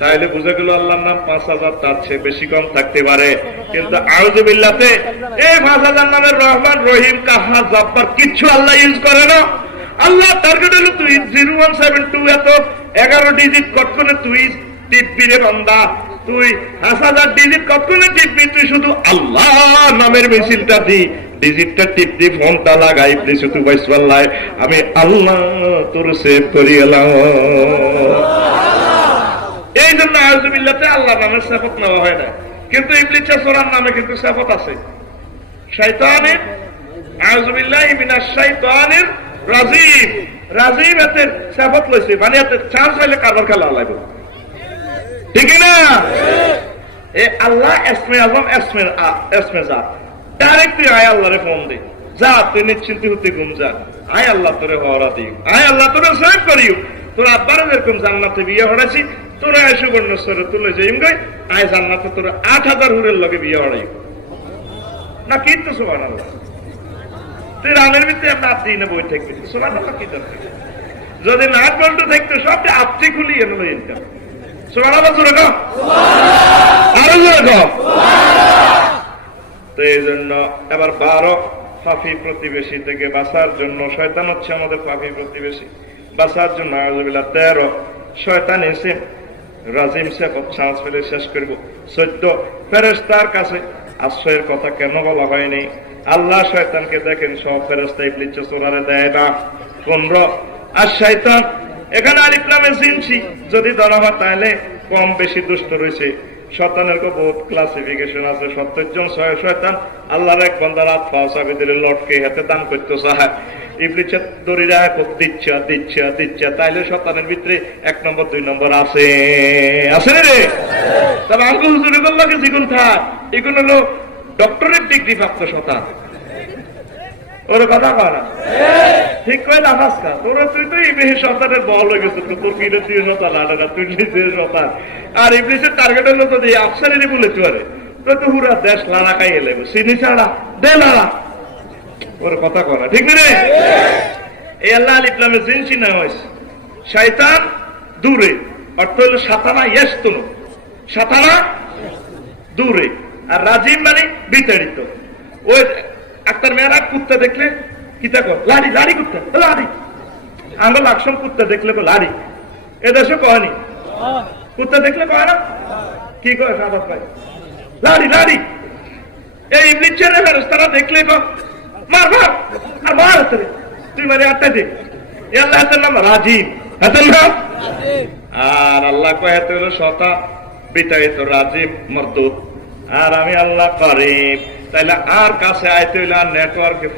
তাইলে বুঝে গেল আল্লাহর নাম 5000, তার চেয়ে বেশি কম থাকতে পারে। কিন্তু আউযুবিল্লাহতে এই 5000 নামের রহমান, রহিম, কাহ্হার, জব্বার কিচ্ছু আল্লাহ ইউজ করে না। আল্লাহ টার্গেট হলো তুই 0172 এত 11 ডিজিট কটকনে তুই টিপবি রে বান্দা, তুই 5000 ডিজিট কতক্ষণে টিপবি, তুই শুধু আল্লাহ নামের মিছিলটা দি, ডিজিটটা টিপ দি, ফোনটা লাগাই, প্লিজ শুধু বাইসবাল্লাহ আমি আল্লাহ তোর সেভ করি এলাম। এই জন্য আউযুবিল্লাহতে আল্লাহ নামের শপথ নেওয়া হয় না, কিন্তু ইবলিস সোরার নামে কিন্তু শপথ আছে। শয়তানের আউযুবিল্লাহি মিনাশ শাইতানির রাজিম, রাজিম এর শপথ লইছে, মানে এর চান্স হইলে কারবার খেলা লাগবে, ঠিক না? এ আল্লাহ ইসমে আযম ইসমে জাত, ডাইরেক্ট তুই আয় আল্লাহরে ফোন দে, যা তুই নিশ্চিন্ত হতে ঘুম যা, আয় আল্লাহ তোরে হওয়া দিও, আয় আল্লাহ তোরে সেভ করিও, তোর আব্বার যেরকম জান্নাতে বিয়ে হড়াইছি, তোরা আয় সুবর্ণেশ্বরে তুলে যাইম গই, আয় জান্নাতে তোরা 8000 হুরের লগে বিয়ে হড়াই না, কি তো সুবহানাল্লাহ। তুই রানের ভিতরে আমরা দিনে বই থাকবি, সুবহানাল্লাহ কি দরকার? যদি না বলতো থাকতো সবটা আপনি খুলিয়ে নেবো ইনকাম, সুবহানাল্লাহ জোরে কও, আরো জোরে কও। তো এই জন্য এবার 12 পাপী প্রতিবেশী থেকে বাঁচার জন্য, শয়তান হচ্ছে আমাদের পাপী প্রতিবেশী, বাঁচার জন্য আউযুবিল্লাহ 13 শয়তান এসে রাজিম সে চান্স ফেলে শেষ করব। 14 ফেরেশতার কাছে আশ্রয়ের কথা কেন বলা হয়নি? আল্লাহ শয়তানকে দেখেন সব ফেরেশতা ইবলিস সোরারে দেয় না। 15 আর শয়তান এখানে আলিফ লামে জিনসি যদি ধরা হয় তাহলে কম বেশি দুষ্ট রয়েছে। শয়তানের বহুত ক্লাসিফিকেশন আছে। 70 জন শয়তান আল্লাহর এক বান্দার হাত পা চাবি দিলে লটকে হাতে দান করতে চায়, ইবলিসের দড়িরা দিচ্ছে, তাইলে শয়তানের ভিতরে 1 নম্বর 2 নম্বর আছে রে। তবে আঙ্গুল হুজুরে বললাকে যেগুন থাক এগুলো হলো ডক্টরেট ডিগ্রি প্রাপ্ত শয়তান, ওরে কথা কয় না, ঠিক কয় না ফাঁসকা তোরা, তুই তো এই বেশি শয়তানের বল হয়ে গেছে, তোর কিনে তুই শয়তান আনে না, তুই নিজে শয়তান। আর ইবলিসের টার্গেট হলো যদি আফসারেরই বলে চলে তো পুরা দেশ লাড়া খাই এলে চিনি ছাড়া দে লাড়া, ওর কথা কয় না, ঠিক না রে? এই আল্লাহ আলিফ লামে জিনসি না হয়েছে। শয়তান দূরে, অর্থ হলো সাতানা ইয়েস্তুন, সাতানা দূরে, আর রাজিম মানে বিতাড়িত। ওই আক্তার মেয়েরা কুত্তা দেখলে কি দেখো লাড়ি, লাড়ি কুত্তা লাড়ি, আঙ্গুল আকশন কুত্তা দেখলে লাড়ি, এদেশে কয়নি, কুত্তা দেখলে কয় না, কি কয় সাবাস ভাই লাড়ি লাড়ি। এই ইবলিসের ফেরেশতারা দেখলে মার মার আর মার হাতে, তুই মানে আটটা দে। আল্লাহ হাতের নাম রাজিম, হাতের নাম, আর আল্লাহ কয় হাতে হলো শতা বিতাড়িত রাজিম মরদুদ, আর আমি আল্লাহ কারীম। তাইলে আর কাছে আইতে হইলে আর নেটওয়ার্কে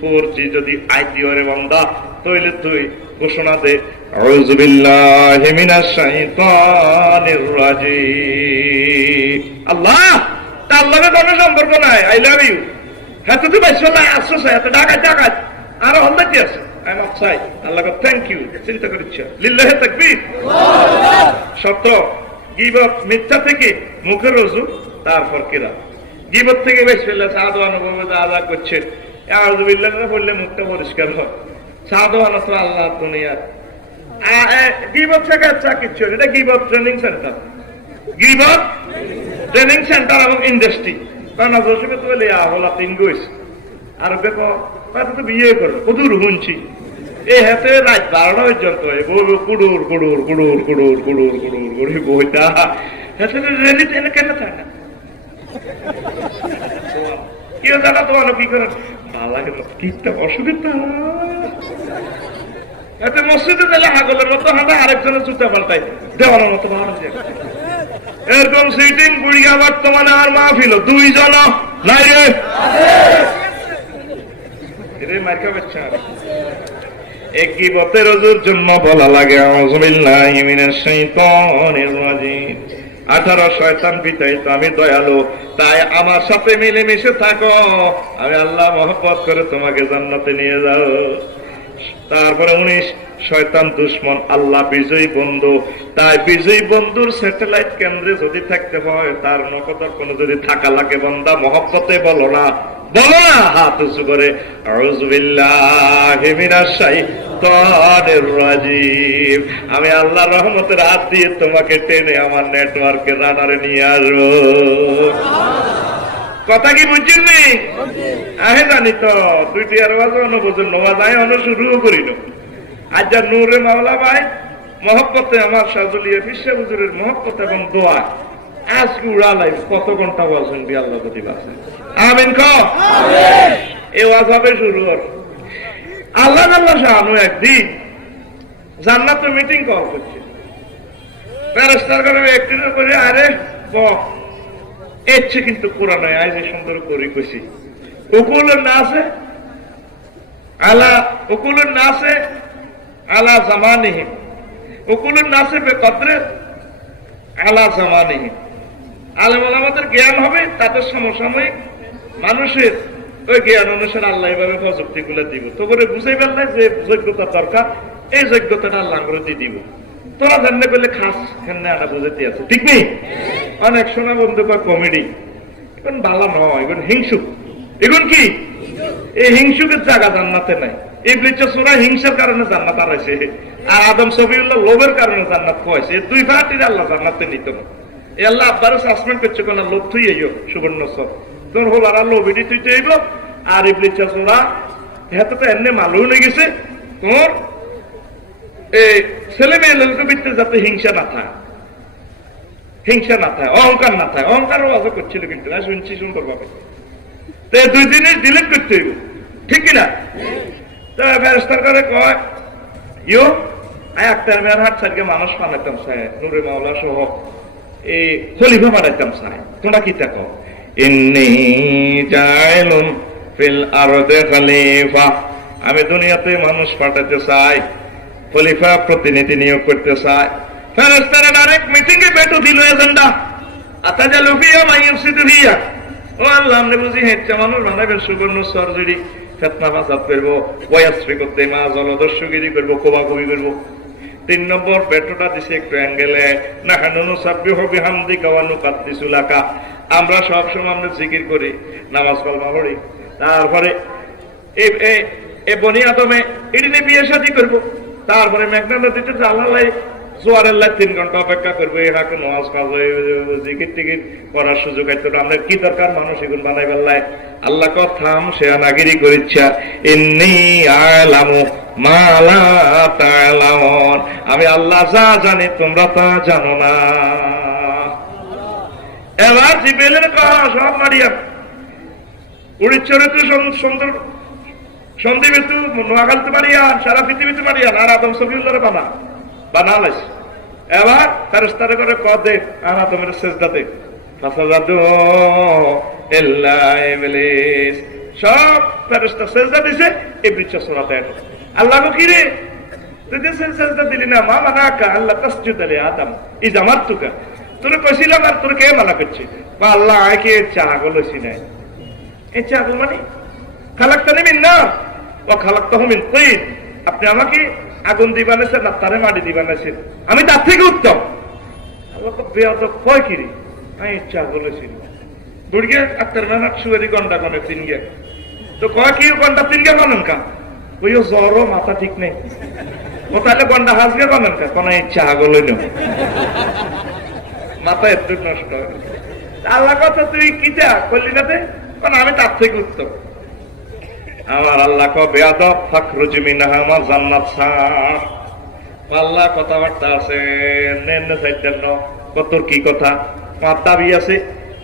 4G যদি আইতি ওরে বান্দা তাইলে তুই ঘোষণা দে আউযু বিল্লাহি মিনাশ শাইতানির রাজিম। আল্লাহ তার লগে কোনো সম্পর্ক নাই, আই লাভ ইউ, হ্যাঁ তুই বাইসলা আসছ এত ডাকাত আরো হন্দাতি আছে, আই এম আফসাই, আল্লাহ থ্যাংক ইউ, চিন্তা করিস লিল্লাহি তাকবীর। সত্য গীবত মিথ্যা থেকে মুখের রজু, তারপর কিরা গীবত থেকে বেশ ফেলে সাধু অনুভবে আদা করছে, আউযুবিল্লাহ বললে মুখটা পরিষ্কার হয়। সাধু আল্লাহ তো আল্লাহ দুনিয়ার গিবত থেকে আচ্ছা কিচ্ছু এটা গিবত ট্রেনিং সেন্টার, গিবত ট্রেনিং সেন্টার এবং ইন্ডাস্ট্রি। কারণ জসিমে তো বলে হলা তিন গইস আর দেখো তো বিয়ে করো কদুর শুনছি এই হাতে রাত 12টা পর্যন্ত কুড়ুর কুড়ুর কুড়ুর কুড়ুর কুড়ুর কুড়ুর কুড়ি বইটা হাতে রেডি তেনে কেন থাকে না কেউ জানা তোমার কি করে ভালো লাগে কিটা অসুবিধা এতে মসজিদে গেলে হাগলের মতো হাঁটা আরেকজনের জুতা পাল্টাই দেওয়ানোর মতো ভালো এরকম সিটিং বুড়িয়া বর্তমানে আর মাহফিল 2 জন নাই রে রে মার্কা বাচ্চা একই বতের রজুর জন্য বলা লাগে আউযু বিল্লাহি মিনাশ শাইতানির রাজিম 18 শয়তান বিতাইত আমি দয়ালু তাই আমার সাথে মিলেমিশে থাকো আমি আল্লাহ মহব্বত করে তোমাকে জান্নাতে নিয়ে যাও। তারপরে 19 শয়তান দুশ্মন আল্লাহ বিজয়ী বন্ধু তাই বিজয়ী বন্ধুর স্যাটেলাইট কেন্দ্রে যদি থাকতে হয় তার নকদর কোন যদি থাকা লাগে বান্দা মহব্বতে বলো না হাত উঁচু করে আউযু বিল্লাহি মিনাশ শাইতানির রাজিম আমি আল্লাহর রহমতের হাত দিয়ে তোমাকে টেনে আমার নেটওয়ার্কে রানারে নিয়ে আসবো। কথা কি বুঝছেন নি? আহে জানি তো 2টি আওয়াজ অনুবোঝন নওয়াজ আয় অনু শুরু করিল আজ যা নূরে মাওলা ভাই মহব্বতে আমার সাজলিয়া ফিসা হুজুরের মহব্বত এবং দোয়া আজকে উড়ালাই কত ঘন্টা ওয়াজ শুনবি আল্লাহ যদি বাসে আমিন কও আমিন। এই ওয়াজ হবে শুরু আল্লাহ আল্লাহ শাহানু একদিন জান্নাতে মিটিং কল করছে ফেরেশতার করে একটির করে আরে বক এচ্ছে কিন্তু কোরআন আয় যে সুন্দর করে কইছি উকুলুন নাসে আলা জামানিহিম উকুলুন নাসে বেকদরে আলা জামানিহিম আলেম ওলামাদের জ্ঞান হবে তাদের সমসাময়িক মানুষের ওই জ্ঞান অনুসারে আল্লাহ এইভাবে প্রযুক্তি গুলো দিব তো করে বুঝাই পারলে যে যোগ্যতা দরকার এই যোগ্যতাটা আল্লাহ করে দিয়ে দিব তোরা জানলে করলে খাস খেলনে আনা বুঝাতে আছে ঠিক নেই। অনেক শোনা বন্ধু বা কমেডি এখন ভালো নয় এখন হিংসুক এখন কি এই হিংসুকের জায়গা জান্নাতে নাই ইবলিসের সূরা হিংসার কারণে জান্নাত হারাইছে আর আদম সফিউল্লাহ লোভের কারণে জান্নাত খোয়াইছে এই 2 পার্টির আল্লাহ জান্নাতে নিত না এই আল্লাহ আব্বারে সাসপেন্ড করছে কোন লোভ থুই আইও সুবর্ণ সব তোর হল আর লোভিডি তুই আইব আর ইবলিসের সূরা হেতে তো এমনি মালুম হয়ে গেছে তোর এই ছেলে মেয়ে লোকের ভিতরে যাতে হিংসা না থাকে অহংকার না থাকে অহংকারও আজ করছিল কিন্তু শুনছি সুন্দর ভাবে 2 দিনে ডিলিট করতে হইব ঠিক কিনা তো ফেরেশতার করে কয় ইয়ো আয়াক্তার মেয়ার হাট সাইডকে মানুষ বানাইতাম চাই নূরে মাওলা সহ এই খলিফা বানাইতাম চাই তোমরা কি দেখো ইন্নী জাইলুন ফিল আরদে খলিফা আমি দুনিয়াতে মানুষ পাঠাতে চাই খলিফা প্রতিনিধি নিয়োগ করতে চাই ফেরেশতারা ডাইরেক্ট মিটিং এ বেটো দিল এজেন্ডা আতাজালু ফিয়া মাইয়ুসিদু ফিয়া ও আল্লাহ আমনে বুঝি হেচ্চা মানুষ বানাইবেন সুবর্ণ সরজরি ফিতনা ফাসাদ করব ওয়াসফি করতে মা জলদস্যুগিরি করব কোবাকুবি করব 3 নম্বর বেটোটা দিছে একটু অ্যাঙ্গেলে নাহানুনু সাব্বিহু বিহামদিকা ওয়া নুকাদ্দিসু লাকা আমরা সব সময় আমরা জিকির করি নামাজ কালমা পড়ি তারপরে এই বনি আদমে এদিনে বিয়ে শাদী করব তারপরে মেঘনা নদীতে জালালাই জোয়ারের লাই 3 ঘন্টা অপেক্ষা করবো এটাকে নামাজ কাজ জিকির টিকির করার সুযোগ আছে আমরা কি দরকার মানুষ এগুলো বানাই বেলায় আল্লাহ কথাম সে আনাগিরি করিচ্ছা ইন্নী আলামু মা লা তা'লামুন আমি আল্লাহ যা জানি তোমরা তা জানো না। এবার জিবরিলের কথা সব মারিয়াম উড়িচ্ছরিত সুন্দর সন্দীপেতু নোয়াখালতে পারিয়া সারা পৃথিবীতে পারিয়া আর আদম সফিউল্লাহর বানালাইস এবার ফেরেশতারে করে কদে আনা তোমার সেজদাতে ফাসাদাতু ইল্লা ইবলিস সব ফেরেশতা সেজদা দিছে ইবলিস সূরাতে আল্লাহ কি রে তুই সেজদা দিলি না মা মানাকা আল্লাহ তাসজুদ আলি আদম ইজ আমারতুকা তোরে কইছিলাম আর তোর কে মানা করছে বা আল্লাহ আইকে চাগল হইছি না এই চাগল মানে খালাকতানি মিন নার ওয়া খালাকতাহু মিন তিন আপনি আমাকে আগুন দিবানেছেন না তারে মাটি দিবানেছেন আমি তার থেকে উত্তম আল্লাহ তো বেয়াদ কয় কি রে আমি ইচ্ছা বলেছি দুর্গে আক্তার মেহনত সুয়ারি গন্ডা গনে তিন গে তো কয় কি গন্ডা তিনকে বানান কা ওই জ্বরও মাথা ঠিক নেই ও তাহলে গন্ডা হাজকে বানান কা কোন ইচ্ছা আগল মাথা একটু নষ্ট আল্লাহ কথা তুই কিটা করলি না কারণ আমি তার থেকে উত্তম আমার আল্লাহ বেয়াদব ফাকরুজ মিনহা মা জান্নাত সার আল্লাহ কথাবার্তা আছে কত কি কথা আমার দাবি আছে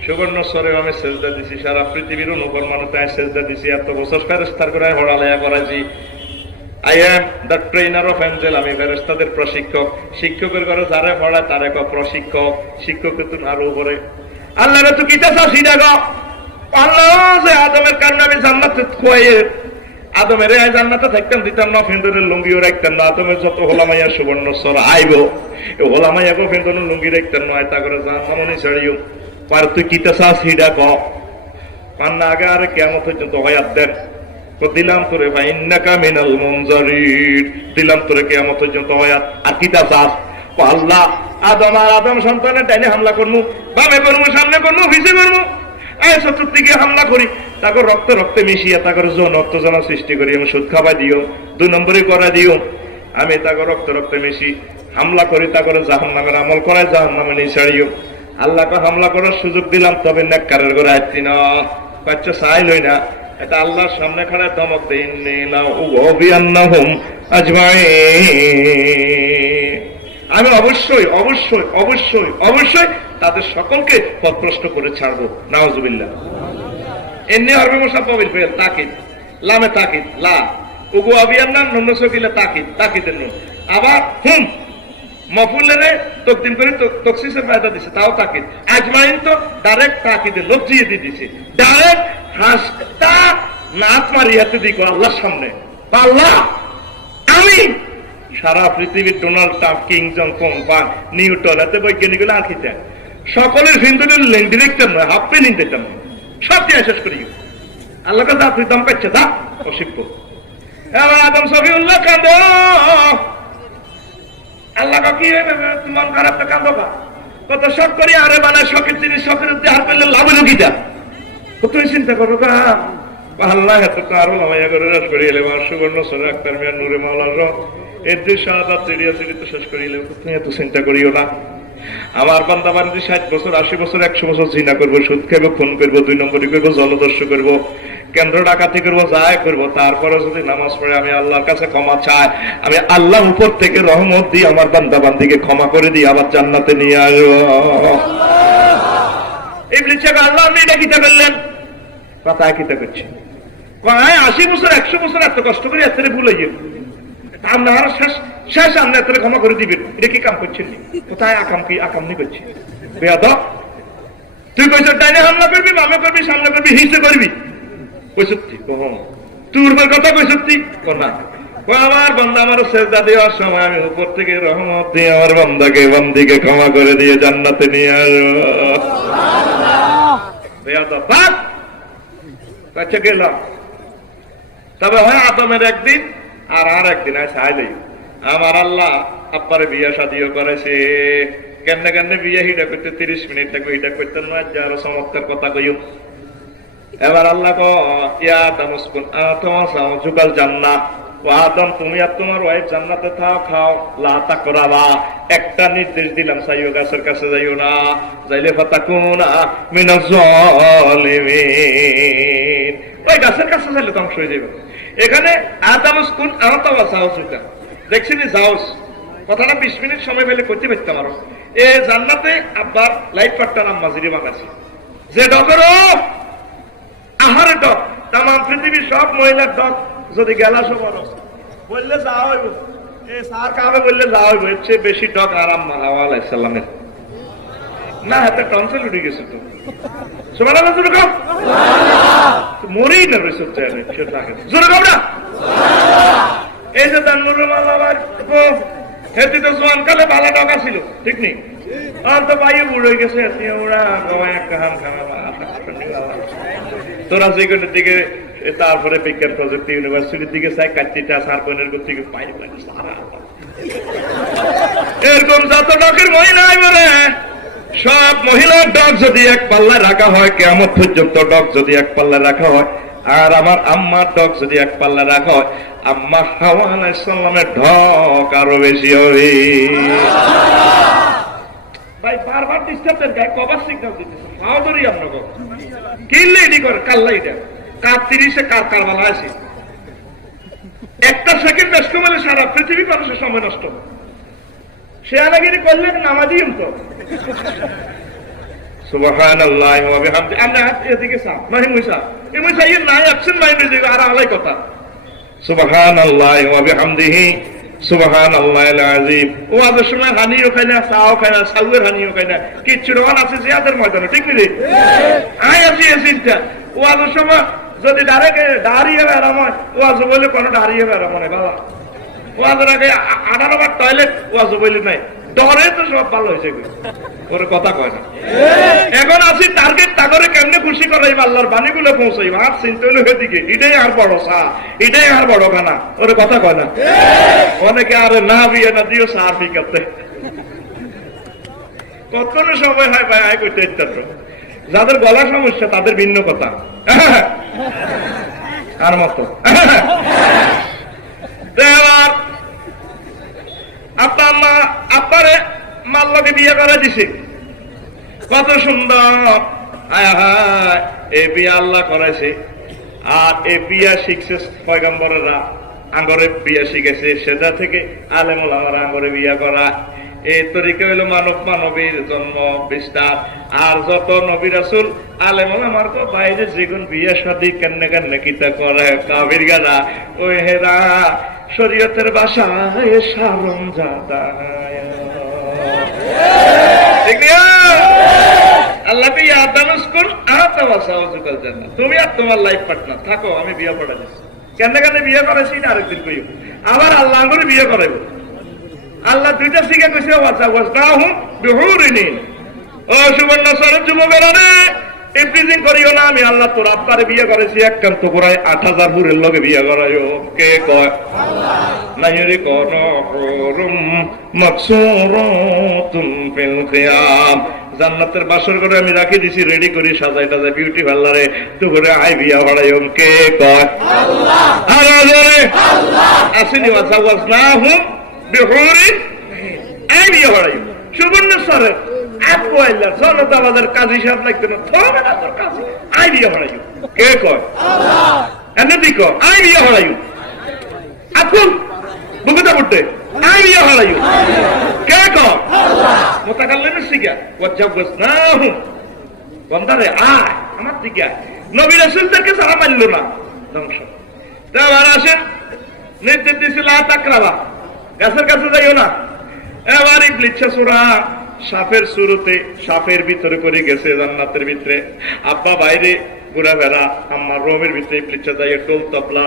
সুবর্ণ স্বরে আমি সেজদা দিছি সারা পৃথিবীর অনুপর মানুষ সেজদা দিছি এত বছর ফেরেস্তার করে হড়ালেয়া করাইছি I am the trainer of Angel আমি ফেরেস্তাদের প্রশিক্ষক শিক্ষকের ঘরে যারা পড়ায় তার এক প্রশিক্ষক শিক্ষকের তো আরো উপরে আল্লাহ তো কিতা চাষি দেখো আল্লাহ যে আদমের কারণে আমি জান্নাতে খুয়াইয়ে আদমের জান্নাতে থাকতাম দিতাম না ফেন্দনের লুঙ্গিও রাখতাম না আদমের যত হোলামাইয়া সুবর্ণ স্বর আইব হোলামাইয়াকে ফেন্দনের লুঙ্গি রাখতাম না তা করে জানি ছাড়িও পার তুই কিতা চাষি দেখো পান্না আগে আরে কেমন পর্যন্ত হয়াত দেন তো দিলাম তোরে ভাই ইন্নাকা মিনাল মুনজারির দিলাম তোরে কিয়ামত পর্যন্ত হয়াত আর কিতা চাস ও আল্লাহ আদম আর আদম সন্তানের ডাইনে হামলা করমু বামে করমু সামনে করমু পিছে করমু এই চতুর্দিকে হামলা করি তাকে রক্তে রক্তে মিশিয়ে তাকে যৌন উত্তেজনা সৃষ্টি করি আমি সুদ খাওয়াই দিও 2 নম্বরে করা দিও আমি তাকে রক্তে রক্তে মিশি হামলা করি তাকে জাহান্নামের আমল করায় জাহান্নামে নিয়ে ছাড়িও আল্লাহকে হামলা করার সুযোগ দিলাম তবে নেককারের ঘরে আসছি না বাচ্চা চাই লই না এটা আল্লাহর সামনে খাড়ায় ধমক দিন আমি অবশ্যই অবশ্যই অবশ্যই অবশ্যই তাদের সকলকে পথভ্রষ্ট করে ছাড়বো নাউজুবিল্লাহ এমনি আরবি ভাষা পাবিল ফেল তাকিদ লামে তাকিদ লা উগু আবিয়ার নাম নুন সকিলে তাকিদ তাকিদের নুন আবার মফুলেরে তকদিম করে তকসিসের ফায়দা দিছে তাও তাকিদ আজমাইন তো ডাইরেক্ট তাকিদে লজ্জিয়ে দিয়ে দিছে ডাইরেক্ট হাসটা নাচ মারিয়াতে দিকো আল্লাহর সামনে আল্লাহ আমি সারা পৃথিবীর ডোনাল্ড ট্রাম্প কিং জন কোম্পান নিউটন এত বৈজ্ঞানিক গুলো আঁকিতেন সকলের হিন্দুদের লেন্ডি দেখতেন নয় হাফ পেনিং দিতাম সব দিয়ে শেষ করি আল্লাহকে যা তুই দাম পাচ্ছে দা অসিব্য এবার আদম সফিউল্লাহ কাঁদ আল্লাহ কি মন খারাপ তো কাঁদো কা কত শখ করি আরে বানায় শখের জিনিস শখের হার পেলে লাভ হলো কিটা তুই চিন্তা করো কা আল্লাহ এত তো আরো লামাইয়া করে শেষ করিয়ে এলে সুবর্ণ সরে আক্তার মিয়া নুরে মাওলার এর যে সাদা চিড়িয়া চিড়ি তো শেষ করিয়ে এলে তুমি এত চিন্তা করিও না আমার বান্দা বান্দি 60 বছর 80 বছর 100 বছর জিনা করবো সুদ খাইবো খুন করবো 2 নম্বরই করবো জলদস্যু করবো কেন্দ্র ডাকাতি করবো যায় করবো তারপরে যদি নামাজ পড়ে আমি আল্লাহর কাছে ক্ষমা চাই আমি আল্লাহ উপর থেকে রহমত দিই আমার বান্দা বান্দিকে ক্ষমা করে দিই আবার জান্নাতে নিয়ে আসবো ইবলিস আল্লাহ আপনি এটা কিতা করলেন কথা কিতা করছি 80 বছর 100 বছর এত কষ্ট করে এত ভুলে যাবে আপনার শেষ আপনি এত ক্ষমা করে দিবেন এটা কি কাম করছেন কোথায় আকাম নি করছি বেয়াদব তুই কইছ ডাইনে হামলা করবি বামে করবি সামনে করবি হিসে করবি কইছতি তোর কথা কইছতি না আমার বান্দা আমার সেজদা দেওয়ার সময় আমি উপর থেকে রহমত দিয়ে আমার বান্দাকে বান্দিকে ক্ষমা করে দিয়ে জান্নাতে নিয়ে আসবো বেয়াদব কাছে গেলাম তবে হয় আদমের একদিন আর একদিন চাইলেই আমার আল্লাহ আব্বারে বিয়া শাদিও করেছে কেমনে কেমনে বিয়ে হিটা করতে 30 মিনিট থাকবে হিটা করতেন না আরো চমৎকার কথা কইও এবার আল্লাহ যুগাল জান্নাত ও আদম তুমি আর তোমার ওয়াইফ জান্নাতে খাও লাতা করাবা একটা নির্দেশ দিলাম চাইও গাছের কাছে যাইও না যাইলে ফাতাকুনা মিনাজ জালিমিন ওই গাছের কাছে যাইলে ধ্বংস হয়ে যাবে এখানে আদামস কোন আওতাওয়া সাহস এটা দেখছি যাওস কথাটা 20 মিনিট সময় পেলে করতে পারতাম আরো এ জান্নাতে আব্বার লাইট পাট্টা নাম মাঝিরি বানাইছে যে ডকের আহারে ডক তাম পৃথিবীর সব মহিলার ডক যদি গেলা সব বললে যাওয়া হইব এই সার কামে বললে যাওয়া হইব এর চেয়ে বেশি ডক আরাম হাওয়া আলাইহিস সালামের না হাতে টনসিল উঠে গেছে তো সুবহানাল্লাহ জোরে কও মরেই না রইছে চাইলে সেটা জোরে কও না এই যে তান্নুর মালাবার হেতি তো জোয়ান কালে ভালো টাকা ছিল ঠিক নেই আর তো বাইরে বুড়ো গেছে ওরা গমায় একটা হাম খানা তোরা যেগুলোর দিকে তারপরে বিজ্ঞান প্রযুক্তি ইউনিভার্সিটির দিকে চাই কাচ্চিটা সারপনের থেকে পাই সারা এরকম যত ডকের মহিলা বলে সব মহিলার ডক যদি এক পাল্লায় রাখা হয় কিয়ামত পর্যন্ত ডক যদি এক পাল্লায় রাখা হয় আর আমার আম্মার ঢক যদি এক পাল্লা রাখা হয়, আম্মা হাওয়া আলাইহিস সালামের ঢক আরো বেশি হবে। ভাই বারবার ডিস্টার্ব দেন, গায়ে কবার সিগন্যাল দিতেছে, ফাও ধরি আপনাকে কিনলে এডি করে কাল্লা এটা কার 30-এ কার কারবালা আছে। একটা সেকেন্ড নষ্ট মানে সারা পৃথিবী মানুষের সময় নষ্ট। সে আলাগিরি করলে নামাজি তো সুবহানাল্লাহ ওয়া বিহামদি। আমরা এদিকে সাহ নাহি মুসা এই মুসা এই নাই অপশন মাইনে যে আর আলাই কথা সুবহানাল্লাহ ওয়া বিহামদিহি সুবহানাল্লাহিল আযীম। ওয়াজের সময় হানিও খায় না, চাও খায় না, সাউয়ের হানিও খায় না, কিচ্ছু রওয়ান আছে জিয়াদের ময়দানে, ঠিক নেই? আই আছি এসিটা ওয়াজের সময় যদি ডাইরেক্ট দাঁড়িয়ে বেড়াম হয়, ওয়াজ বলে কোনো দাঁড়িয়ে বেড়াম না বাবা। ওয়াজের আগে 18 বার টয়লেট ওয়াজ বলি নাই, ডরে তো সব ভালো হয়েছে, ওর কথা কয় না। এখন আসি টার্গেট তাগরে কেমনে খুশি করাই আল্লাহর বাণীগুলো পৌঁছাই, আর চিন্তা হলো সেদিকে, এটাই আর বড় সা, এটাই আর বড় খানা, ওর কথা কয় না। অনেকে আর না বিয়ে না দিও সা ফি করতে কতক্ষণ সময় হয় ভাই আয় করতে ইত্যাদি। যাদের গলার সমস্যা তাদের ভিন্ন কথা আর মতো। এবার আপনার মা আপনারে মাল্লকে বিয়ে করে দিছে, কত সুন্দর এই বিয়ে আল্লাহ করাইছে। আর এই বিয়া শিখছে পয়গম্বরেরা, আঙ্গরে বিয়া শিখেছে, সেটা থেকে আলেম ওলামারা আঙ্গরে বিয়া করা। এই তরিকা হইল মানব মানবীর জন্ম বিস্তার। আর যত নবী রাসূল আলেম ওলামার তো বাইরে যেগুন বিয়া শাদী কেন কিতা করে কাবির গারা ওই হেরা শরীয়তের ভাষায় সারম জাদা। আল্লাহ তুমি আর তোমার লাইফ পার্টনার থাকো, আমি বিয়ে পড়া দিচ্ছি। কেন বিয়ে করেছি আরেকদিন কই, আবার আল্লাহ করে বিয়ে করাইব। আল্লাহ দুইটা শিখে কইছে ও সুবর্ণ স্বরূপ যুবকেরা রে, ইপ্রিজিং করিও না, আমি আল্লাহ তোর আব্বারে বিয়ে করেছি একান্ত করাই 8000 হুরের লগে বিয়ে করাইও। কে কয়? নাইরে কোন হুরুম মাকসুরাতুন ফিল খিয়াম। জান্নাতের বাসর করে আমি রাখি দিছি, রেডি করি সাজাই টাজাই বিউটি পার্লারে, তো করে আই বিয়া ভাড়াইও। কে কয়? আল্লাহ। আর আজরে আল্লাহ আসেনি ওয়াসাওয়াস না হুম বিহুরিন, আই বিয়া ভাড়াইও। সুবর্ণ স্বরে আপু আইলা চলো তো আমাদের কাজী সাহেব লাগতো না, থবে না তোর কাজী, আই বিয়া ভাড়াইও। কে কয়? আল্লাহ। এনে দিকো আই বিয়া ভাড়াইও। আপু বুকুটা পড়তে আই বিয়া ভাড়াইও। কে কয়? আল্লাহ। মুতাকাল্লিমের সিগা ওয়াজাওয়াস না হুম, বন্দারে আয় আমার দিকে আয়। নবী রাসূলদেরকে সারা মানলো না, ধ্বংস। তারপর আসেন নির্দেশ দিছিল তাকরাবা, গাছের কাছে যাইও না। এবার ইবলিস সূরা সাপের শুরুতে সাপের ভিতরে করে গেছে জান্নাতের ভিতরে, আব্বা বাইরে ঘুরা বেড়া, আম্মার রুমের ভিতরে ইবলিস যাই টোল তবলা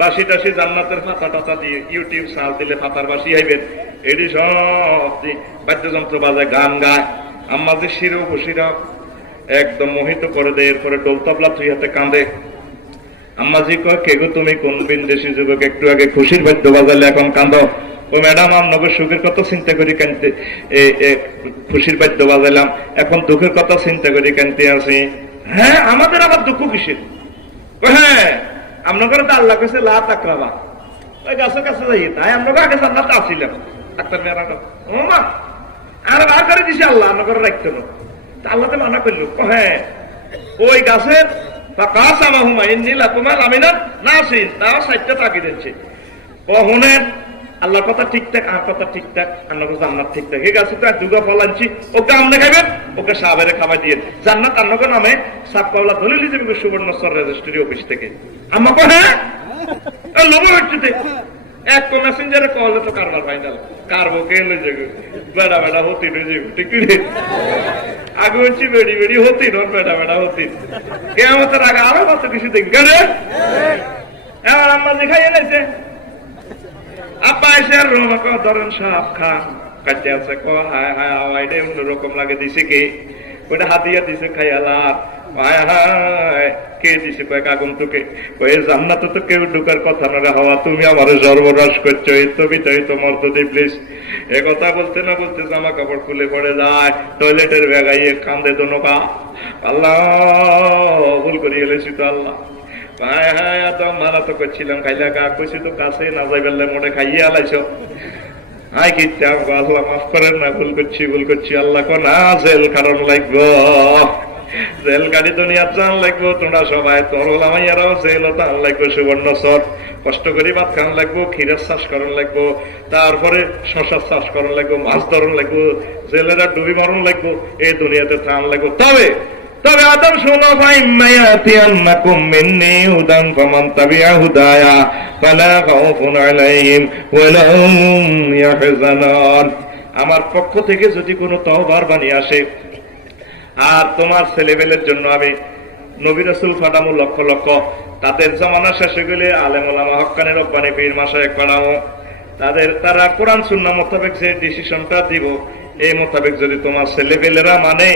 বাসি টাসি জান্নাতের ফাতা টাতা দিয়ে ইউটিউব সাল দিলে ফাতার বাসি আইবেন, এটি সব বাদ্যযন্ত্র বাজায় গান গায়। আম্মা যে শিরো বসিরা একদম মোহিত করে দেয়, এরপরে টোল তবলা তুই হাতে কাঁদে। আম্মাজি কয় কে গো তুমি, কোন বিন্দেশি যুবক একটু আগে খুশির বাদ্য বাজালে এখন কাঁদো? ও ম্যাডাম আপনাকে সুখের কথা চিন্তা করি কানতে, খুশির বাদ্য বাজাইলাম, এখন দুঃখের কথা চিন্তা করি কানতে আছি। হ্যাঁ আমাদের আবার দুঃখ কিসের? হ্যাঁ আপনাদের তো আল্লাহ কাছে লা তাকরাবা, ওই গাছের কাছে যাই তাই আপনাকে আগে জান্নাতে আসিলাম। ডাক্তার মেয়েরা ও মা আর বার করে দিছে আল্লাহ, আপনাকে রাখতে না, আল্লাহ তো মানা করলো। হ্যাঁ ওই গাছের আল্লাহর কথা ঠিকঠাক, আর কথা ঠিকঠাক, আল্লাহ জান্নাত ঠিকঠাক। এই গাছে তো দুগা ফল আনছি, ওকে আপনি খাবেন, ওকে সাহাবেরে খাবার দিয়ে জান্নাত আন্নকে নামে সাপ পাওলা দলিল হিসেবে সুবর্ণচর রেজিস্ট্রি অফিস থেকে। আমাকে হ্যাঁ লোভ হচ্ছে এক মেসেঞ্জারে কল তো কারবার ফাইনাল কারবো কে লই যাবে বেড়া বেড়া হতি লই যাবে, ঠিক আগে হচ্ছি বেড়ি বেড়ি হতি নন বেড়া বেড়া হতি কেমতের আগে আরো কত কিছু দেখবে রে। এবার আম্মা দেখাই এনেছে আব্বা এসে আর রোমাকে ধরেন সাপ খান কাটতে আছে, হায় হায় হাওয়াইটা অন্যরকম লাগে দিছে কে, ওইটা হাতিয়া দিছে খাইয়ালা, হায় হায় কে দিছে কয়েক আগুন তোকে, কয়ে জান্নাতে তো কেউ ঢুকার কথা না হওয়া, তুমি আমার সর্বনাশ করছো, এই তবি তাই তোমার তো প্লিজ। এ কথা বলতে না বলতে জামা কাপড় খুলে পড়ে যায়, টয়লেটের ব্যাগাইয়ে কান্দে দোনোকা, আল্লাহ ভুল করিয়ে এলেছি তো আল্লাহ, হায় হায় এত মানা তো করছিলাম খাইলা গা কইছি তো কাছে না যাই বেললে মোটে খাইয়ে আলাইছ হাই কিচ্ছা আল্লাহ মাফ করেন না ভুল করছি আল্লাহ কো না জেল কারণ লাগবো জেল গাড়ি দুনিয়া চান লাগবো তোমরা সবাই তরল আমাইয়ারাও জেল টান লাগবো সুবর্ণ সর কষ্ট করে ভাত খান লাগবো ক্ষীরের চাষ করন লাগবো তারপরে শশার চাষ করন লাগবো মাছ ধরন লাগবো জেলেরা ডুবি মারণ লাগবো এই দুনিয়াতে ত্রাণ লাগবো তবে আদম শোনো ভাই মায়াতিয়ান্নাকুম মিন্নি হুদান ফামান তাবিআ হুদায়া ফালা খাউফুন আলাইহিম ওয়ালা হুম ইয়াহজানুন আমার পক্ষ থেকে যদি কোনো তওবার বাণী আসে আর তোমার ছেলেবেলের জন্য আমি নবী রাসূল ফাটামু লক্ষ লক্ষ তাদের জামানা শেষ হয়ে গেলে আলেম ওলামা হক্কানি রব্বানি পীর মাশায়েখ পাঠাবো তারা কোরআন সুন্নাহ মোতাবেক যে ডিসিশনটা দিব এই মোতাবেক যদি তোমার ছেলেবেলেরা মানে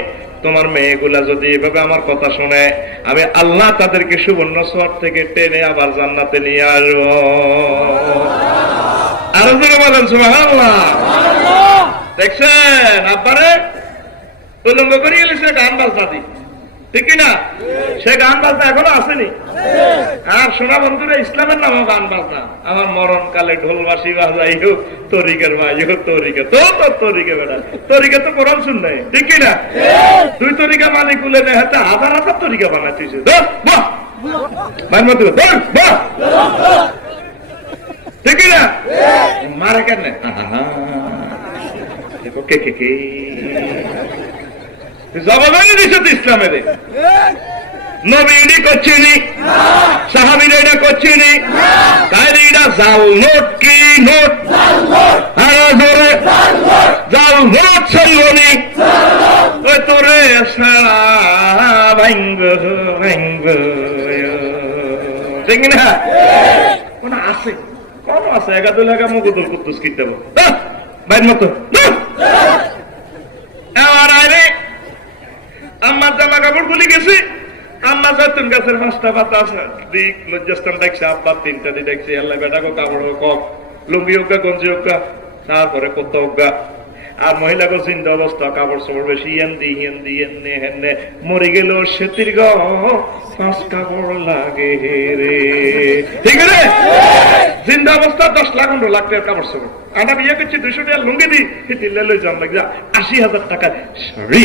তোমার মেয়েগুলা যদি এভাবে আমার কথা শুনে আমি আল্লাহ তাদেরকে সুবর্ণ শহর থেকে টেনে আবার জান্নাতে নিয়ে আসবো আরো জোরে বলেন সুবহানাল্লাহ দেখছেন আব্বারে উলঙ্গ করিয়ে গেলে সে গান বাজনা দি ঠিক কিনা সে গান বাজনা এখনো আসেনি আর শোনা বন্ধুরা ইসলামের নামও গান বাজনা আমার মরণ কালে ঢোলবাসী বাজাই হোক তরিকের ভাই হোক তরিকে তরিকে বেড়া তরিকে তো কোরআন শুন নাই ঠিক কিনা দুই তরিকা মালিক বলে নেই হাতে হাজার হাজার তরিকা বানাচ্ছিস ঠিক কিনা মারা কেন কে কে কে জবাবানি দিছ ইসলামের নবী এডি করছিনি সাহাবীরা এটা করছিনি তাইলে এটা জাল নোট কি নোট আরো জোরে জাল নোট চলবনি ওই তোরে সারা ভাঙ্গ ঠিক না কোন আছে এগাদুল লাগা মুগুদুল কুদ্দুস কিনতে বাইর মতো এবার আরে আমার জামা কাপড় খুলে গেছে আম্মা জৈতুন গাছের 5টা পাতা আছে দিক লজ্জাস্থান দেখছে আব্বা 3টা দিয়ে দেখছে আল্লাহ বেটা গো কাপড় কক লুঙ্গি হোক গঞ্জি হোক তারপরে কত হোক আর মহিলা গো চিন্তা অবস্থা কাপড় চোপড় বেশি হিন্দি এনে হেনে মরে গেল সেতির গো 5 কাপড় লাগে রে ঠিক রে জিন্দা অবস্থা 10 লাখ 15 লাখ টাকার কাপড় চোপড় আটা বিয়ে করছি 200 টাকা লুঙ্গি দি দিল্লে লই যান লাগা 80,000 টাকা শাড়ি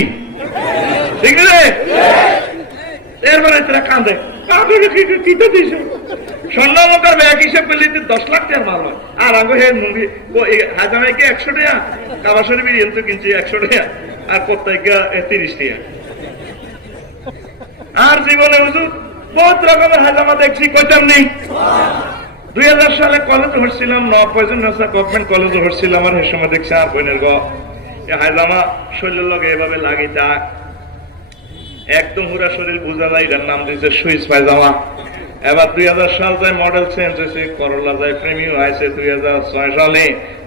ঠিক রে এরপরে তারা কাঁদে কি তো দিস স্বর্ণমুখার ব্যাগ হিসেব করলে 10 লাখ টাকার মাল হয় আর আগে হে মুভি হাজামাই কি 100 টাকা কাবাসরি বিরিয়ানি তো কিনছি 100 টাকা আর প্রত্যেকটা 30 টাকা আর জীবনে হুজুর বহুত রকমের হাজামা দেখছি কইতাম নেই 2000 সালে কলেজে হচ্ছিলাম গভর্নমেন্ট কলেজে হচ্ছিলাম আর সেই সময় দেখছি আর বোনের গো হাজামা শরীরের লগে এভাবে লাগিটা একদম পুরা শরীর বোঝা যায় এটার নাম দিয়েছে সুইচ পায়জামা এবার 2000 সাল যায় মডেল চেঞ্জ হয়েছে করোলা যায় প্রিমিয়াম হয়েছে 2006 সালে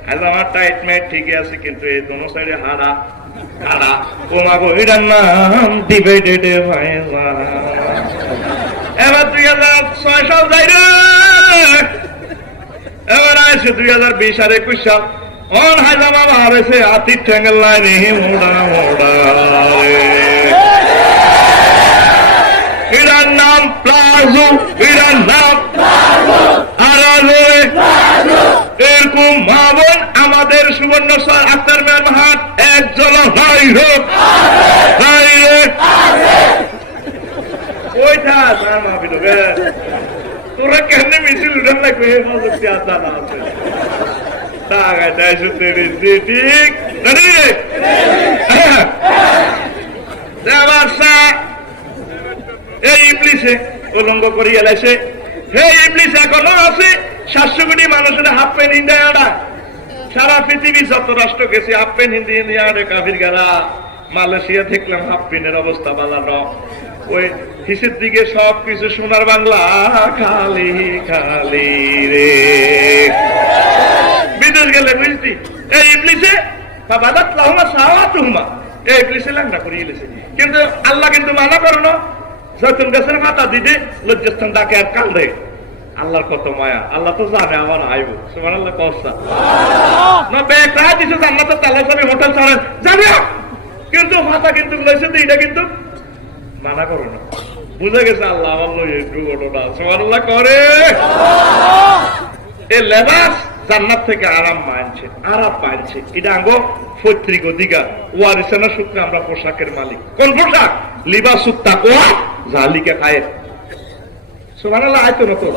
হাজামা টাইট ম্যাট ঠিকই আছে কিন্তু এই দোনো সাইডে হাড়া কমাগো এটার নাম ডিভাইডেড পায়জামা এবার 2006 সাল যায় রে এবার আছে 2020 আর 21 সাল অন হাজামা বাড়েছে আতির ঠ্যাঙ্গেল লাইনে মোড়া এটার নাম প্লাজো এটার নাম এরকম মাবন আমাদের সুবর্ণ স্যার আক্তার মেয়ার মাহাত একজন তোরা কেন মিছিল উঠান লাগবে ঠিক এই ইবলিসে উলঙ্গ করি এলাইছে হে ইবলিস এখনো আছে 700 কোটি মানুষের হাফ প্যান্ট ইন্ডিয়া আড়া সারা পৃথিবী যত রাষ্ট্র গেছে হাফ প্যান্ট ইন্ডিয়া আড়ে কাফির গারা মালয়েশিয়া দেখলাম হাফ প্যান্টের অবস্থা বালানো ওই হিসের দিকে সবকিছু সোনার বাংলা খালি খালি রে বিদেশ গেলে বুঝতি এই ইবলিসে বাবাদাত লাহুমা সাওয়াতুহুমা এই ইবলিসে লাংড়া করিয়ে এলেছে কিন্তু আল্লাহ কিন্তু মানা করো না জৈতুন গাছের মাথা দিতে লজ্জাস্থান ডাকে আর কাল দেয় আল্লাহর কত মায়া আল্লাহ তো জানে আমার আইব সুবহানাল্লাহ কওসা না ব্যাগ রাখ দিছে জান্নাতে তালা চাবি হোটেল ছাড়েন জানিও কিন্তু মাথা কিন্তু লইছে তো এটা কিন্তু মানা করো না বুঝে গেছে আল্লাহ আমার লই একটু ঘটনা সুবহানাল্লাহ করে। এই লেবাস জান্নাত থেকে আরাম পাইছে এটা আঙ্গ পৈতৃক অধিকার ওয়ারিসানা সূত্রে আমরা পোশাকের মালিক। কোন পোশাক? লিবাসুত তাকওয়া জালিকা খায়ের। সুবহানাল্লাহ আইতো না তো?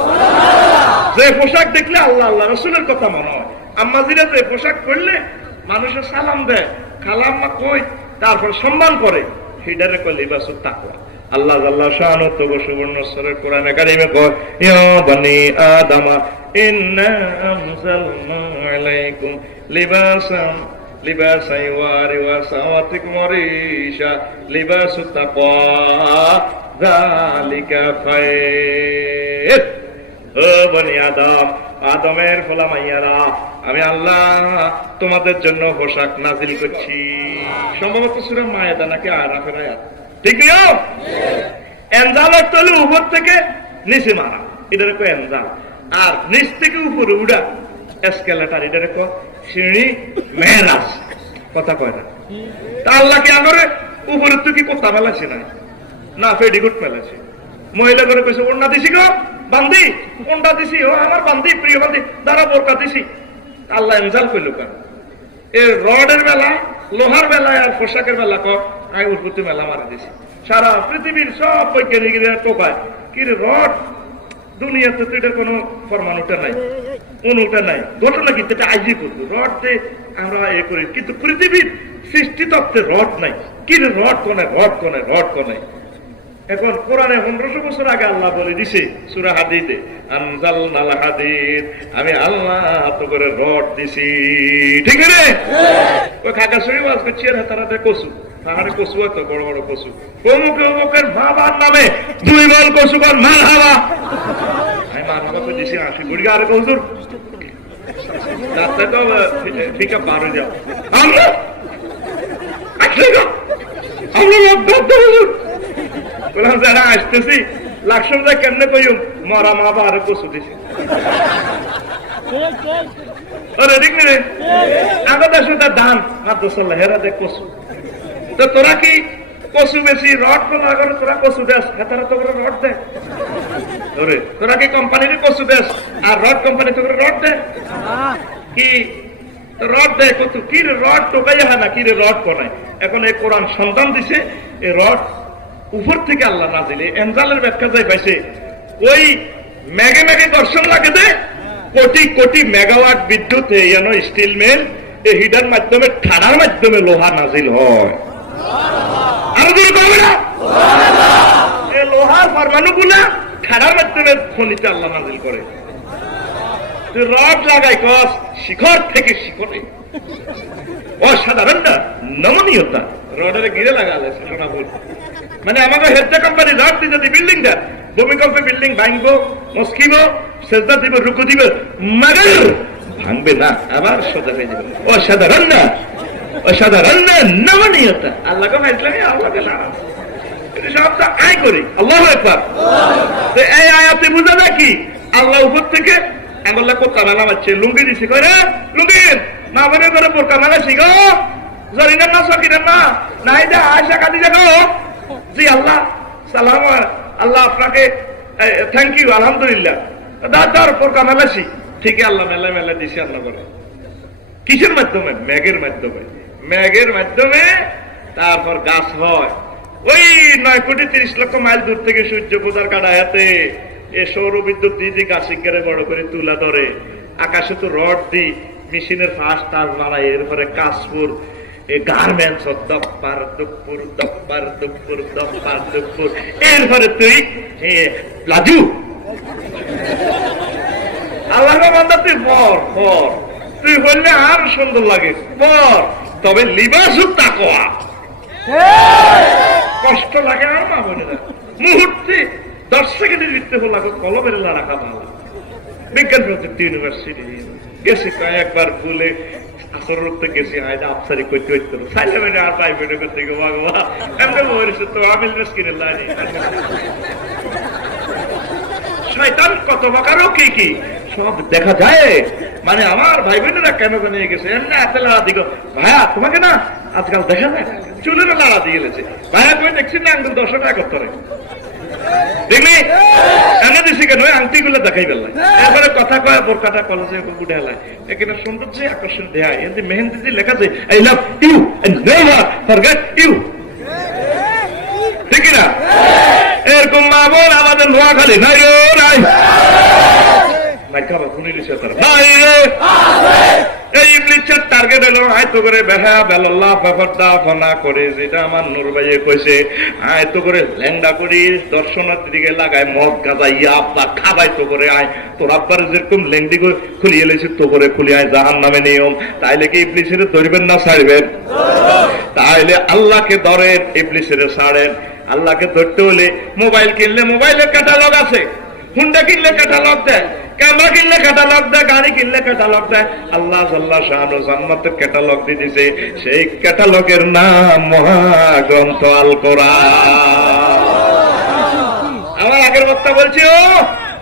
যে পোশাক দেখলে আল্লাহ আল্লাহ রাসূলের কথা মনে হয়। আম্মাজিরা যে পোশাক পরলে মানুষের সালাম দেয়, খালাম্মা কই, তারপর সম্মান করে, সেটারে কয় লিবাসুত তাকওয়া। আল্লাহ জাল্লা শাআনুহু তবে সুবর্ণ সূরা কোরআনে কারিমে কয় ইয়া বানি আদামা ইন্না আনজালনা আলাইকুম লিবাসান ইওয়ারি ওয়া সাওয়াতিকুম রিশা লিবাসুত তাকওয়া যালিকা খায়র। ও বনি আদম, আদমের ফলামাইয়ারা, আমি আল্লাহ তোমাদের জন্য পোশাক নাজিল করছি। সম্ভবত সূরা মায়েদা নাকি আরাফের আয়াত, ঠিক না? এনজালের তলে উপর থেকে নিচে মারা, এটারে কয় এনজাল। আর নিচ থেকে উপরে উড়া এসকেলেটার, এটারে কয় সিঁড়ি মেহরাজ। কথা কয় না? তা আল্লাহ কি আমরে উপরে তো কি কোথা ফেলাছে না পেডিগুট ফেলাছে। মহিলা করে কইছে ওন্ডা দিছি গো বান্দি, ওন্ডা দিছি, ও আমার বান্দি, প্রিয় বান্দি, দাঁড়া বোরকা দিছি। আল্লাহ এনজাল কইল কেন? এর রডের বেলা, লোহার বেলায় আর পোশাকের বেলা আমি উৎপত্তি মেলা মারা দিছি। সারা পৃথিবীর সব বৈজ্ঞানিকরা টোকায় কি রে রড দুনিয়াতে তো এটা কোনো পরমাণুটা নাই, অনুটা নাই, ঘটনা কিন্তু এটা আইজি করবো রড দিয়ে আমরা এ করি, কিন্তু পৃথিবীর সৃষ্টি তত্ত্বে রড নাই। কি রে রড কোনে। এখন কোরআনে 1500 বছর আগে আল্লাহ বলে দিছে সূরা হাদীদে, আনজালনাল হাদীদ, আমি আল্লাহ তো করে রড দিছি। ঠিক রে? ওই খাগড়াছড়ি ওয়াজ করছি আর হাতারাতে কসু, পাহাড়ে কসু আছে, বড় বড় কসু, অমুকের বাবার নামে 2 বল কসু কর মারহাবা। আমি মারহাবা তো দিছি 80 গুড়ি আর হুজুর রাস্তায় তো ঠিক আছে পার হয়ে যাও। আমরা বললাম যারা আসতেছি লাকসম যা কেমনে কইম মরা মা বা আরো কসু দিছি। ওরে ঠিক রে, আমাদের সাথে দান মাদ্রাসাল্লাহ হেরা দেখ কসু। তো তোরা কি কসু বেশি রড বলা করে তোরা কসু দেস, তারা তো করে রড দেয়। ওরে তোরা কি কোম্পানির কসু দেস আর রড কোম্পানি তো করে রড দেয় কি? রড দেয় কত কি রড টোকাই হয় না কি রে রড কোনায়। এখন এই কোরআন সন্তান দিছে, এই রড উপর থেকে আল্লাহ নাজিলে এনজালের ব্যাখ্যা যায় পাইছে ওই মেঘে দর্শন লাগে দে কোটি কোটি মেগাওয়াট বিদ্যুৎ স্টিল মিল এই হিটার মাধ্যমে ঠাড়ার মাধ্যমে লোহা নাজিল হয়। আরো দূর করবে না এই লোহার পরমাণু গুলা ঠাড়ার মাধ্যমে খনিতে আল্লাহ নাজিল করে। তুই রড লাগাই কস শিখর থেকে শিখরে, অসাধারণ না নমনীয়তা রডের গিরে লাগালে শোনা বল। মানে আমাকে হেডটা কোম্পানি রড দিতে দি বিল্ডিংটা ভূমিকম্পে বিল্ডিং ভাঙবো, মস্কিব, সেজদা দিব, রুকু দিব, মাগর ভাঙবে না, আবার সোজা হয়ে যাবে। অসাধারণ না নমনীয়তা। আল্লাহকে ভাইছিলাম আল্লাহকে না সবটা আয় করি। আল্লাহু আকবার। এই আয়াতে বুঝা যায় কি আল্লাহ উপর থেকে আঙ্গুল্লা কোথা মেলা মারছে, লুঙ্গি দিছি করে লুঙ্গির মা মনে করে বোরকা মেলাছি গো, জরিনার না সকিনার না নাই দে আয়সা কাঁদি দেখো। জি আল্লাহ সালাম, আল্লাহ আপনাকে থ্যাংক ইউ, আলহামদুলিল্লাহ। দাদার বোরকা মেলাছি, ঠিক আল্লাহ মেলা দিছি। আল্লাহ বলে কিসের মাধ্যমে? মেঘের মাধ্যমে তারপর গাছ হয়। ওই 9,30,00,000 মাইল দূর থেকে সূর্য পূজার কাটায়াতে এ সৌর বিদ্যুৎ দিয়ে গাছিকারে বড় করে তুলা ধরে, আকাশে তো রড দি মেশিনের ফাঁস তার মারাই, এরপরে কাশপুর গার্মেন্টস দপ্পার দুপুর এরপরে তুই প্লাজু আল্লাহ বান্দা তুই পর তুই বললে আর সুন্দর লাগে পর, তবে লিবাসু তাকওয়া কষ্ট লাগে আর মা বোনেরা মুহূর্তে 10 সেকেন্ডের লিখতে হল কলমের রাখা ভালো। বিজ্ঞান প্রযুক্তি ইউনিভার্সিটি গেছি কয়েকবার ভুলে আসর রূপতে গেছি, আয়দা আফসারি করতে হইতো সাইলেমেন্টে আর প্রাইভেটে করতে গো বাবা এমনি বলেছে তো আমি কিনে লাইনি। শয়তান কত প্রকারও কি সব দেখা যায়। মানে আমার ভাই বোনেরা কেন জানিয়ে গেছে এমনি এত লাড়া দিগ ভাইয়া তোমাকে না আজকাল দেখা যায় চুলের লাড়া দিয়ে গেছে ভাইয়া তুমি দেখছি না আঙ্গুল 10 টাকা করতে দেখলি এনে দিছি কেন আংটি গুলো দেখাই পেলাম এরপরে কথা কয় বোরকাটা কলেজে উঠে এলাই এখানে সৌন্দর্য আকর্ষণ দেয় এতে মেহেন্দিতে লেখা আছে I love you and never forget you ঠিক না এরকম মা বোন আমাদের নোয়াখালী নাই নাই নাই খাবার শুনে দিচ্ছে তারা নাই এই ইবলিসের টার্গেট হলো আয়তো করে বেহা বেলাল্লাহ ব্যাপারটা ফনা করে যেটা আমার নূর ভাইয়ে কইছে আয়তো করে ল্যাংডা করি দর্শনার্থীর দিকে লাগায় মদ গাঁজা ইয়াবা খাবাই তো করে আয় তোর আব্বার যেরকম ল্যাংডি খুলিয়ে লেছে তো করে খুলি আয় জাহান নামে নিয়ম তাইলে কি ইবলিসের ধরবেন না ছাড়বেন তাইলে আল্লাহকে ধরেন ইবলিসের ছাড়েন আল্লাহকে ধরতে হলে মোবাইল কিনলে মোবাইলের ক্যাটালগ আছে হুন্ডা কিনলে ক্যাটালগ দেয় ক্যামেরা কিনলে ক্যাটালগ দেয় গাড়ি কিনলে ক্যাটালগ দেয় আল্লাহ আল্লাহ শাহানু জান্নাতের ক্যাটালগ দিয়ে দিছে সেই ক্যাটালগের নাম মহাগ্রন্থ আল কোরআন আমার আগের বক্তা বলছি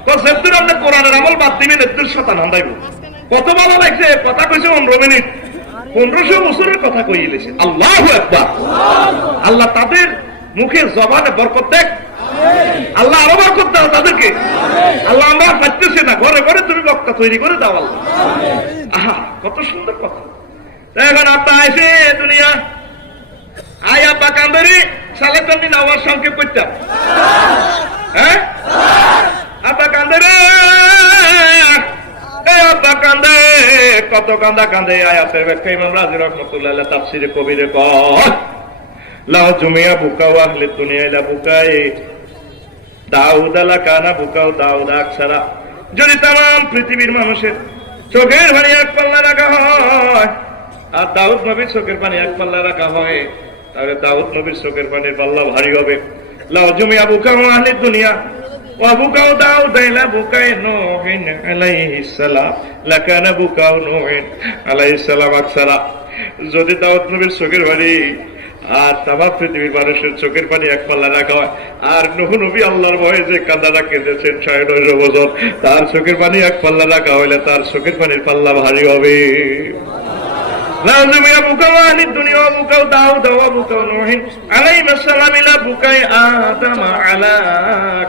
ও সেদ্দুর আপনি কোরআনের আমল বাদ দিবেন এদ্দুর শতান হান্দাইব কত ভালো লাগছে কথা কইছে 15 মিনিট 1500 বছরের কথা কইলেছে আল্লাহু আকবার আল্লাহ তাদের মুখে জবানে বরকত দেখ আল্লাহ আরো বরকত দাও তাদেরকে আল্লাহ আমরা পাচ্ছি না ঘরে ঘরে তুমি বক্তা তৈরি করে দাও আল্লাহ আহা কত সুন্দর কথা এখন আপনি আইসে দুনিয়া আই আব্বা কান্দরি সালে তুমি নামাজ সংক্ষেপ করতাম হ্যাঁ আব্বা কান্দরে আব্বা কান্দে কত কান্দা কান্দে আয়াতের ব্যাখ্যা ইমাম রাজি রহমতুল্লাহ তাফসিরে কবিরে কয় লাও জুমিয়া বুকাও আহলে দুনিয়া লা বুকায়ে দাউদ আলা কানা বুকাও দাউদ আকসারা যদি तमाम পৃথিবীর মানুষের চোখের পানি এক পাল্লা রাখা হয় আর দাউদ নবীর চোখের পানি এক পাল্লা রাখা হয় তাহলে দাউদ নবীর চোখের পানির পাল্লা ভারী হবে লাও জুমিয়া বুকাও আহলে দুনিয়া ওয়া বুকাও দাউদ ইলা বুকায়ে নূহ আলাইহিস সালাম লা কানা বুকাও নূহ আলাইহিস সালাম আকসারা যদি দাউদ নবীর চোখের পানি আর তামাম পৃথিবীর মানুষের চোখের পানি এক পাল্লা রাখা হয় আর নূহ নবী আল্লাহর ভয়ে যে কান্দাটা কেঁদেছেন 950 বছর তার চোখের পানি এক পাল্লা রাখা হইলে তার চোখের পানির পাল্লা ভারী হবে লাযিম ইয়াবুকা আহলি দুনিয়া বুকা দাউদ ওয়া বুকা নূহ আলাইহিস সালাম ইলা বুকাই আদম আলা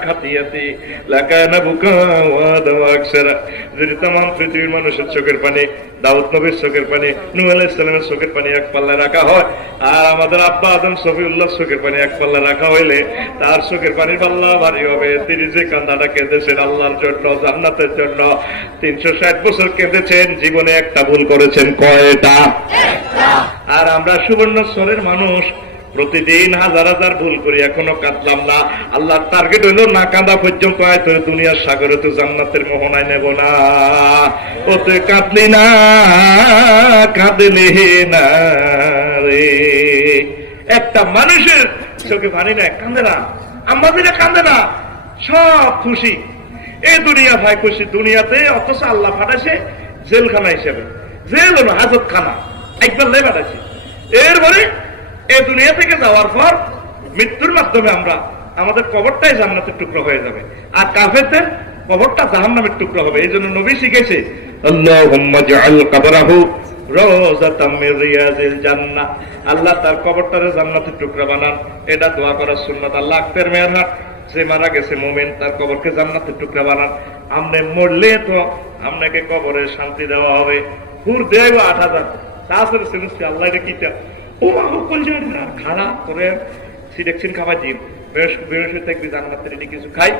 খাতিয়াতি লাকানা বুকা ওয়া দাওয়া আকসারা যদি तमाम পৃথিবীর মানুষের চোখের পানি দাউদ নবীর চোখের পানি নূহ আলাইহিস সালামের চোখের পানি এক পাল্লা রাখা হয় আর আমাদের আব্বা আদম সফিউল্লাহ চোখের পানি এক পাল্লা রাখা হইলে তার চোখের পানির পাল্লা ভারী হবে তিনি যে কান্দাটা কেঁদেছেন আল্লাহর জন্য জান্নাতের জন্য 360 বছর কেঁদেছেন জীবনে একটা ভুল করেছেন কয়টা আর আমরা সুবর্ণচরের মানুষ প্রতিদিন হাজার হাজার ভুল করি এখনো কাঁদলাম না আল্লাহর টার্গেট হইল না কাঁদা পর্যন্ত আয় তোর দুনিয়ার সাগরে তো জান্নাতের মোহনায় নেব না ও তুই কাঁদলি না কাঁদলি না রে একটা মানুষের চোখে পানি না কাঁদে না আমাদের কাঁদে না সব খুশি এই দুনিয়া ভাই খুশি দুনিয়াতে অথচ আল্লাহ পাঠাইছে জেলখানা হিসেবে জেল হলো হাজত খানা একবার লে পাঠাইছে এরপরে এই দুনিয়া থেকে যাওয়ার পর মৃত্যুর মাধ্যমে আমরা আমাদের কবরটাই জান্নাতের টুকরো হয়ে যাবে আর কাফেরদের কবরটা জাহান্নামের টুকরো হবে এই জন্য নবী শিখেছে আল্লাহুম্মা জাআল কবরাহু রাওযাতাম মির রিয়াজিল জান্নাহ আল্লাহ তার কবরটারে জান্নাতের টুকরা বানান এটা দোয়া করার সুন্নাত আল্লাহ আখতের মেহরবান যে মারা গেছে মুমিন তার কবরকে জান্নাতের টুকরা বানান আমনে মরলে তো আপনাকে কবরে শান্তি দেওয়া হবে হুর দেব 8000 তাছাড়া শুনছি আল্লাহ এটা কিটা ও কোন জায়গা খানা করে সিলেকশন খাবার দিন বেশ থাকবি জান্নাতের এটি কিছু খাই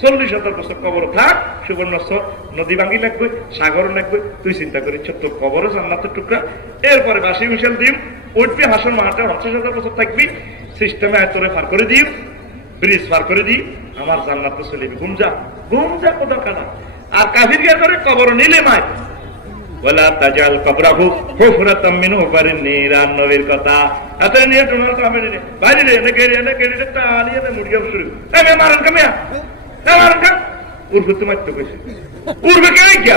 40,000 বছর কবর থাক সুবর্ণচর নদী ভাঙ্গি লাগবে সাগর লাগবে তুই চিন্তা করিস তোর কবরও জান্নাতের টুকরা এরপরে বাসি মিশাল দিম উঠবি হাসন মাঠে 50,000 বছর থাকবি সিস্টেমে তোরে পার করে দিই ব্রিজ পার করে দিই আমার জান্নাতে চলে ঘুমজা কোথাও খানা আর কাফির গিয়ে করে কবর নিলে মায় ওয়ালা তাজাল কবরাহু হুফরাতাম মিনহু পারেন নিরান নবীর কথা আতে নিয়ে তোমার তো আমি বাইরে নে কেড়ে তালিয়ে নে মুড়িয়া শুরু এ মারান কামিয়া মারান কা উর্ফে তো মারতে কইছে উর্ফে কে কি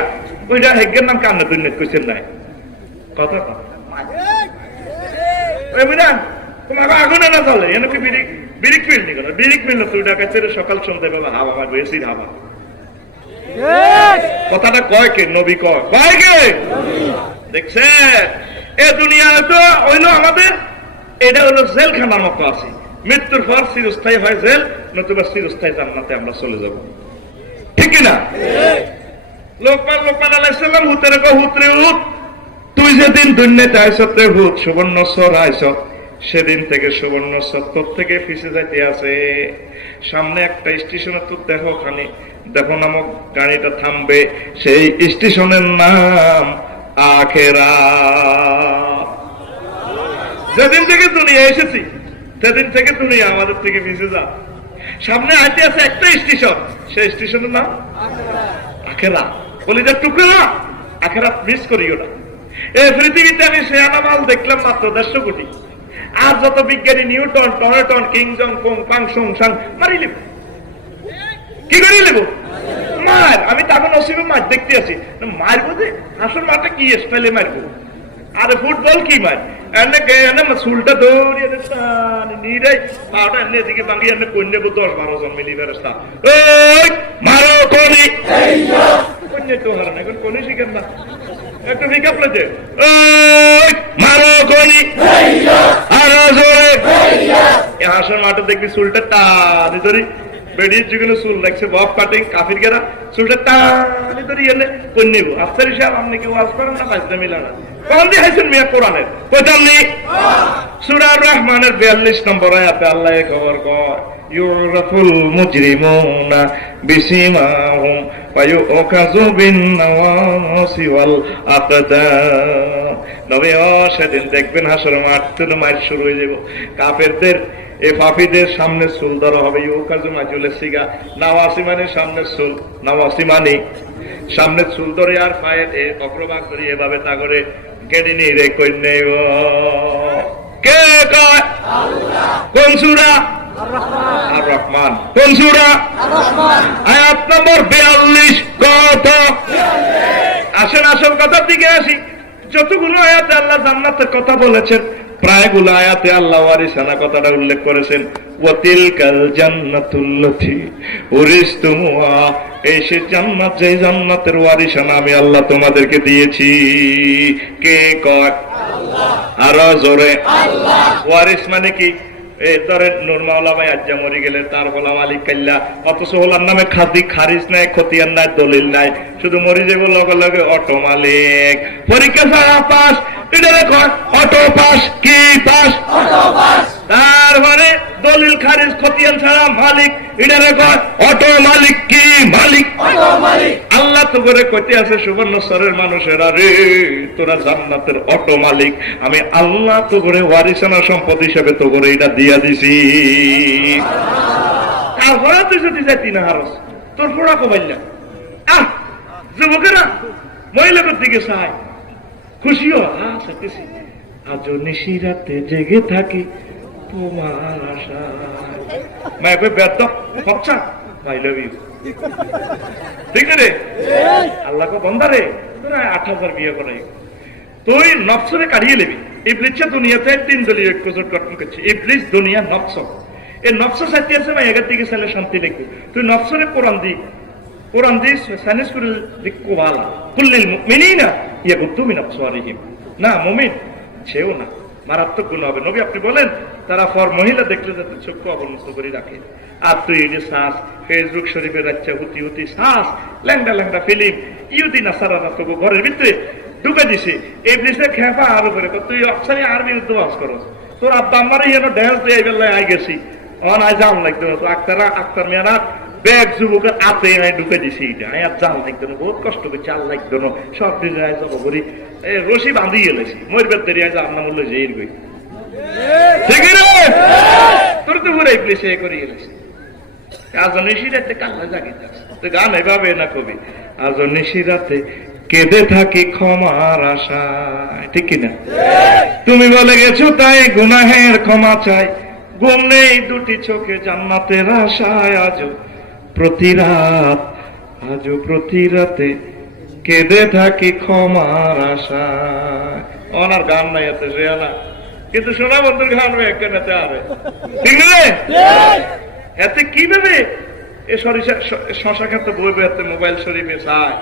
ওইটা হেগের নাম কান্না তুই নেট কইছেন নাই কথা এই মিনা তোমার আগুন না চলে এনে কি বিরিক মিল নি বিরিক মিল তুই ডাকাতে সকাল সন্ধ্যা বাবা হাওয়া আমার বেশি হাওয়া কথাটা কয় কে নবী কয় কে দেখছেন এ দুনিয়া তো হইলো আমাদের এটা হলো জেলখানার মতো আছে মৃত্যুর পর চিরস্থায়ী হয় জেল, নতুবা চিরস্থায়ী জান্নাতে আমরা চলে যাব। ঠিক কিনা? লোকমান আলাইহিস সালাম হুতের কো হুতরে হুত, তুই যেদিন দুনিয়াতে আইছত রে হুত, সুবর্ণচর আইছত, সেদিন থেকে সুবর্ণচর তোর থেকে পিছে যাইতে আছে। সামনে একটা স্টেশনে তো দেখো নামক গাড়িটা থামবে, সেই স্টেশনের নাম আখিরাত। যেদিন থেকে দুনিয়া এসেছি সেদিন থেকে দুনিয়া আমাদের থেকে পিছে যা। সামনে আইতে আছে একটা স্টেশন, সেই স্টেশনের নাম আখিরাত। কলিজার টুকরো না, আখিরাত মিস করিও না। এই পৃথিবীতে আমি শেয়ানা মাল দেখলাম মাত্র 150 কোটি। আর যত বিজ্ঞানী নিউটন, টনেটন, কিং জং কোং পাং সুং সাং মারি লিব, কি করি লিব মার। আমি তখন নসিবে মার দেখতে আছি, মারবো যে আসল মাঠে কি স্টাইলে মারবো। আরে ফুটবল কি মার, এনে চুলটা ধরিয়ে নিরে পাটা এনে এদিকে বাঙ্গি এনে কন্যা 10-12 জন মিলি ফেরস্তা মারো কনি কন্যা তো হারান, এখন কনি শিখেন না, একটা পিকআপ লেছে মারো কনি আরো জোরে। হাসন মাঠে দেখবি চুলটা টানি ধরি, বেডির যুগে চুল লাগছে বব কাটিং কাফির গেরা, চুলটা টানি ধরি এনে কন্যাবো। আফসার সাহেব আপনি কি ওয়াজ করেন না? বাজতে মিলানা কোন দিয়ে হাইছেন মিয়া কোরআনের কইতাম নি? সূরা রহমানের 42 নম্বর আয়াতে আল্লাহ খবর কয়, ইউরাফুল মুজরিমুনা বিসিমাহুম ওয়া ইউকাযু বিন নাওয়াসি ওয়াল আকদাম। নবী সেদিন দেখবেন হাসর মাঠ থেকে মার শুরু হয়ে যাব। কাফেরদের এই পাপীদের সামনে চুল ধরা হবে, ইউকাযু মাজুলে সিগা, নাওয়াসি মানে সামনে চুল, নাওয়াসি মানে সামনে চুল ধরে আর পায়ের এই অগ্রভাগ ধরে এভাবে তা করে কেটে নিয়ে রে কইনে গো। কে কয়? আল্লাহ। কোন সূরা? আর রহমান। কোন সূরা? আয়াত নম্বর 42। কত? আসেন আসল কথার দিকে আসি। যতগুলো আয়াতে আল্লাহ জান্নাতের কথা বলেছেন, প্রায়গুলো আয়াতে আল্লাহ ওয়ারিসানা কথাটা উল্লেখ করেছেন। ওয়াতিলকাল জান্নাতুল্লাতী উরিসতুমুহা, এই সে জান্নাত, যে জান্নাতের ওয়ারিসানা আমি আল্লাহ তোমাদেরকে দিয়েছি। কে কয়? আল্লাহ। আরো জোরে আল্লাহ। ওয়ারিস মানে কি? এই ধরেন নূর মাওলা ভাই আজ্জা মরে গেলে তার হলা মালিক কাল্লা, অথচ হলার নামে খারিজ নাই, খতিয়ান নাই, দলিল নাই, শুধু মরি যাবো লগে লগে অটো মালিক। পরীক্ষা ছাড়া পাস, এটা দেখো অটো পাস। কি পাস? Auto pass. তারপরে দলিল খারিজ খতিয়ান ছাড়া মালিক, এটা দেখো অটো মালিক। কি মালিক? অটো মালিক। আল্লাহ তো করে কইতে আছে সুবর্ণচরের মানুষেরা রে, তোরা জান্নাতের অটো মালিক, আমি আল্লাহ তো করে ওয়ারিসানা সম্পদ হিসেবে তো করে এটা দিয়া দিছি। তারপরে তুই যদি যাইতি না হারস, তোর ফোড়া কমাইলা। আহ যুবকেরা মহিলাদের দিকে চাই, খুশিও হ্যাঁ সাথেছি, আজ নিশিরাতে জেগে থাকি তোমার আশা। মায় কই ব্যর্থ খরচা, আই লাভ ইউ। ঠিক রে? আল্লাহ কো বন্দা রে, তোরা 8000 বিয়ে করাই, তুই নফসরে কাঢ়িয়ে নিবি। ইবলিসে দুনিয়াতে 3 দলীয় ঐক্যজোট গঠন করছে। ইবলিস, দুনিয়া, নফস। এই নফস সাথে আছে ভাই, এগার দিকে চাইলে শান্তি লাগবে। তুই নফসরে কোরআন দি সাইনিস করে লিখো ভালা কুল্লিল মুমিনিনা ইয়াগুদ্দু মিন আবসারিহিম। না মুমিন সেও না, মারাত্মক গুণ হবে। নবী আপনি বলেন তারা ফর মহিলা দেখলে যাতে চক্ষু অবনত করে রাখে। আর তুই এই যে শ্বাস, ফেসবুক শরীফের রাচ্চা হুতি শ্বাস, ল্যাংডা ফিল্ম, ইহুদি নাসারারা তোকে ঘরের ভিতরে ঢুকে দিছে। এই ব্লিসে খেপা আরো করে তুই অপসারি আরবি উদ্যোগ করো। তোর আব্বা আমার এখানে ড্যান্স দিয়ে এই বেলায় আই গেছি, অন আই জাম লাগতো না। তো আক্তার মেয়েরা ব্যাগ যুবকের আতে ঢুকে দিছি, আর জাল লাগতো না, বহুত কষ্ট করে চাল লাগতো না, সব দিন যাবো করি রশি বাঁধি গেলেছি, মরবের দেরি আছে আপনার মূল্য জেল গই। ঠিক রে? তোর তো পুরো ব্লিসে করে গেলেছি। আজ নিশিরাতে কান্না জাগিয়ে তো গান এভাবে না কবি, আজ নিশিরাতে কেঁদে থাকি ক্ষমার আশায়। ঠিক কিনা? তুমি বলে গেছো তাই গুনাহের ক্ষমা চাই, ঘুম নেই দুটি চোখে জান্নাতের আশায়। আজও প্রতি রাতে কেঁদে থাকি ক্ষমার আশায়। ওনার গান নাই এতে রেয়ালা, কিন্তু সোনা বন্ধুর গান একখানেতে আরে। ঠিক রে? এতে কি ভেবে এ শশা খেতে বইবে, এতে মোবাইল শরীফে চায়।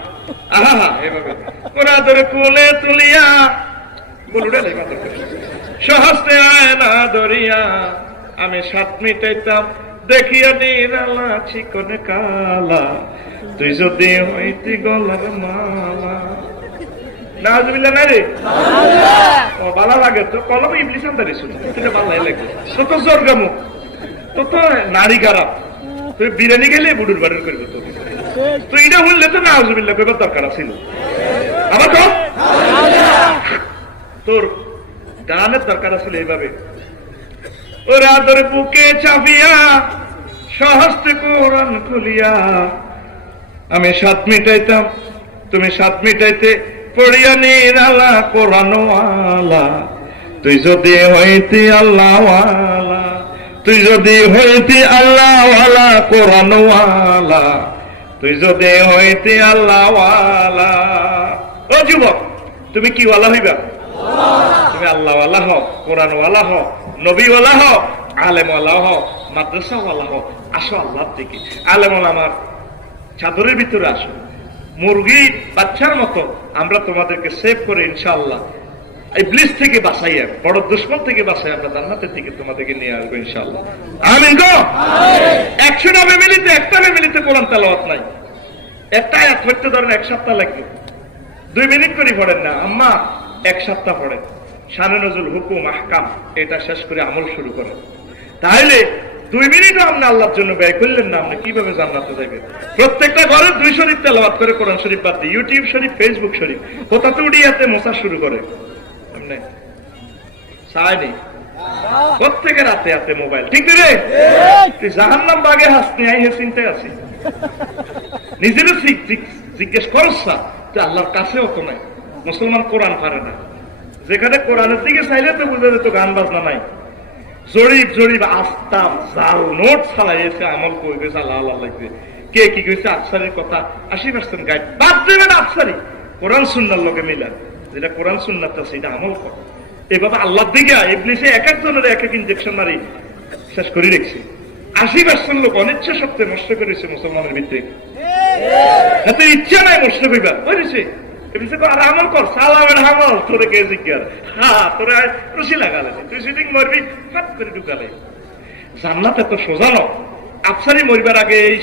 আহা এভাবে ওরা ধরে কোলে তুলিয়া বলুড়ে সহস্তে আয় না ধরিয়া আমি সাত মিটাইতাম দেখিয়া নিরালা চিকনে কালা, তুই যদি হইতি গলার মালা। নাউজুবিল্লাহ না রে, ও ভালো লাগে তো কলম ইবলিস আনতারি শুনে, তুই ভালো লাগে তো তো জোরগামু তো তো নারী খারাপ, তুই বিরিয়ানি খেলে বুডুর বাড়ির করবি তো, তুই এটা শুনলে তো নাউজুবিল্লাহ কইবার দরকার ছিল। আবার তো তোর গানের দরকার ছিল এইভাবে, ওর আদর বুকে চাপিয়া সহস্তে কোরআন খুলিয়া, আমি সাত মিটাইতাম তুমি সাত মিটাইতে পড়িয়া নিরালা কোরআনওয়ালা, তুই যদি হইতি আল্লাহওয়ালা, তুই যদি হইতি আল্লাহওয়ালা কোরআনওয়ালা, তুই যদি হইতি আল্লাহওয়ালা। ও যুবক, তুমি কি ওয়ালা হইবা? তুমি আল্লাহওয়ালা হও, কোরআনওয়ালা হও, নবীওয়ালা হও, আলেমওয়ালা হও, মাদ্রাসাওয়ালা হও। আসো আল্লাহর দিকে। আলেমওয়ালা আমার চাদরের ভিতরে আসো, মুরগি বাচ্চার মতো আমরা তোমাদেরকে সেভ করে ইনশাআল্লাহ ইবলিস থেকে বাঁচাইয়া, বড় দুশমন থেকে বাঁচাই আমরা জান্নাতের দিকে তোমাদেরকে নিয়ে আসবো ইনশাআল্লাহ। আমিন গো। 100টা ফ্যামিলিতে একটা ফ্যামিলিতে কোরআন তেলাওয়াত নাই, একটা আয়াত পড়তে ধরেন 1 সপ্তাহ লাগবে। 2 মিনিট করে পড়েন না আম্মা, 1 সপ্তাহ পড়েন। শানে নজুল, হুকুম, আহকাম এটা শেষ করে আমল শুরু করেন। তাহলে 2 মিনিটও আপনি আল্লাহর জন্য ব্যয় করলেন না, আপনি কিভাবে জান্নাতে যাবেন? প্রত্যেকটা ঘরে 2 শরীফ তেলাওয়াত করে কোরআন শরীফ বাদ দিয়ে ইউটিউব শরীফ, ফেসবুক শরীফ, কোথাতে উড়িয়াতে মোছা শুরু করে। এমনি চাইনি প্রত্যেকের হাতে হাতে মোবাইল, ঠিক রে? তুই জাহান্নাম বাগে হাসনি, আই চিন্তায় আছি। নিজেরও জিজ্ঞেস করছা, তুই আল্লাহর কাছেও তো নাই। মুসলমান কোরআন পারে না, যেখানে কোরআনের দিকে চাইলে তো বুঝা যেত গান বাজনা নাই। জরিপ জরিপ আস্তাম জাল নোট চালাইছে, আমল করবে আল্লাহ আল্লাহ লাগবে। কে কি কইছে আফসারির কথা 80% গাইড বাদ দেবেন। আফসারি কোরআন সুন্নাহর লগে মিলা, যেটা কোরআন সুন্নাহ আছে এটা আমল কর। এভাবে আল্লাহর দিকে ইবলিসে এক একজনের এক এক ইনজেকশন মারি শেষ করে রেখেছে। 80% লোক অনিচ্ছা সত্ত্বে নষ্ট করেছে মুসলমানের ভিতরে। এত ইচ্ছা নাই নষ্ট করিবা বুঝেছে। আর আমল কর, সালামের আমল তোরে কে জিজ্ঞার, হ্যাঁ তোরে রশি লাগালে তুই সিটিং মরবি, ফাট করে ঢুকালে। জান্নাত এত সোজা ন। আফসারি মরিবার আগে এই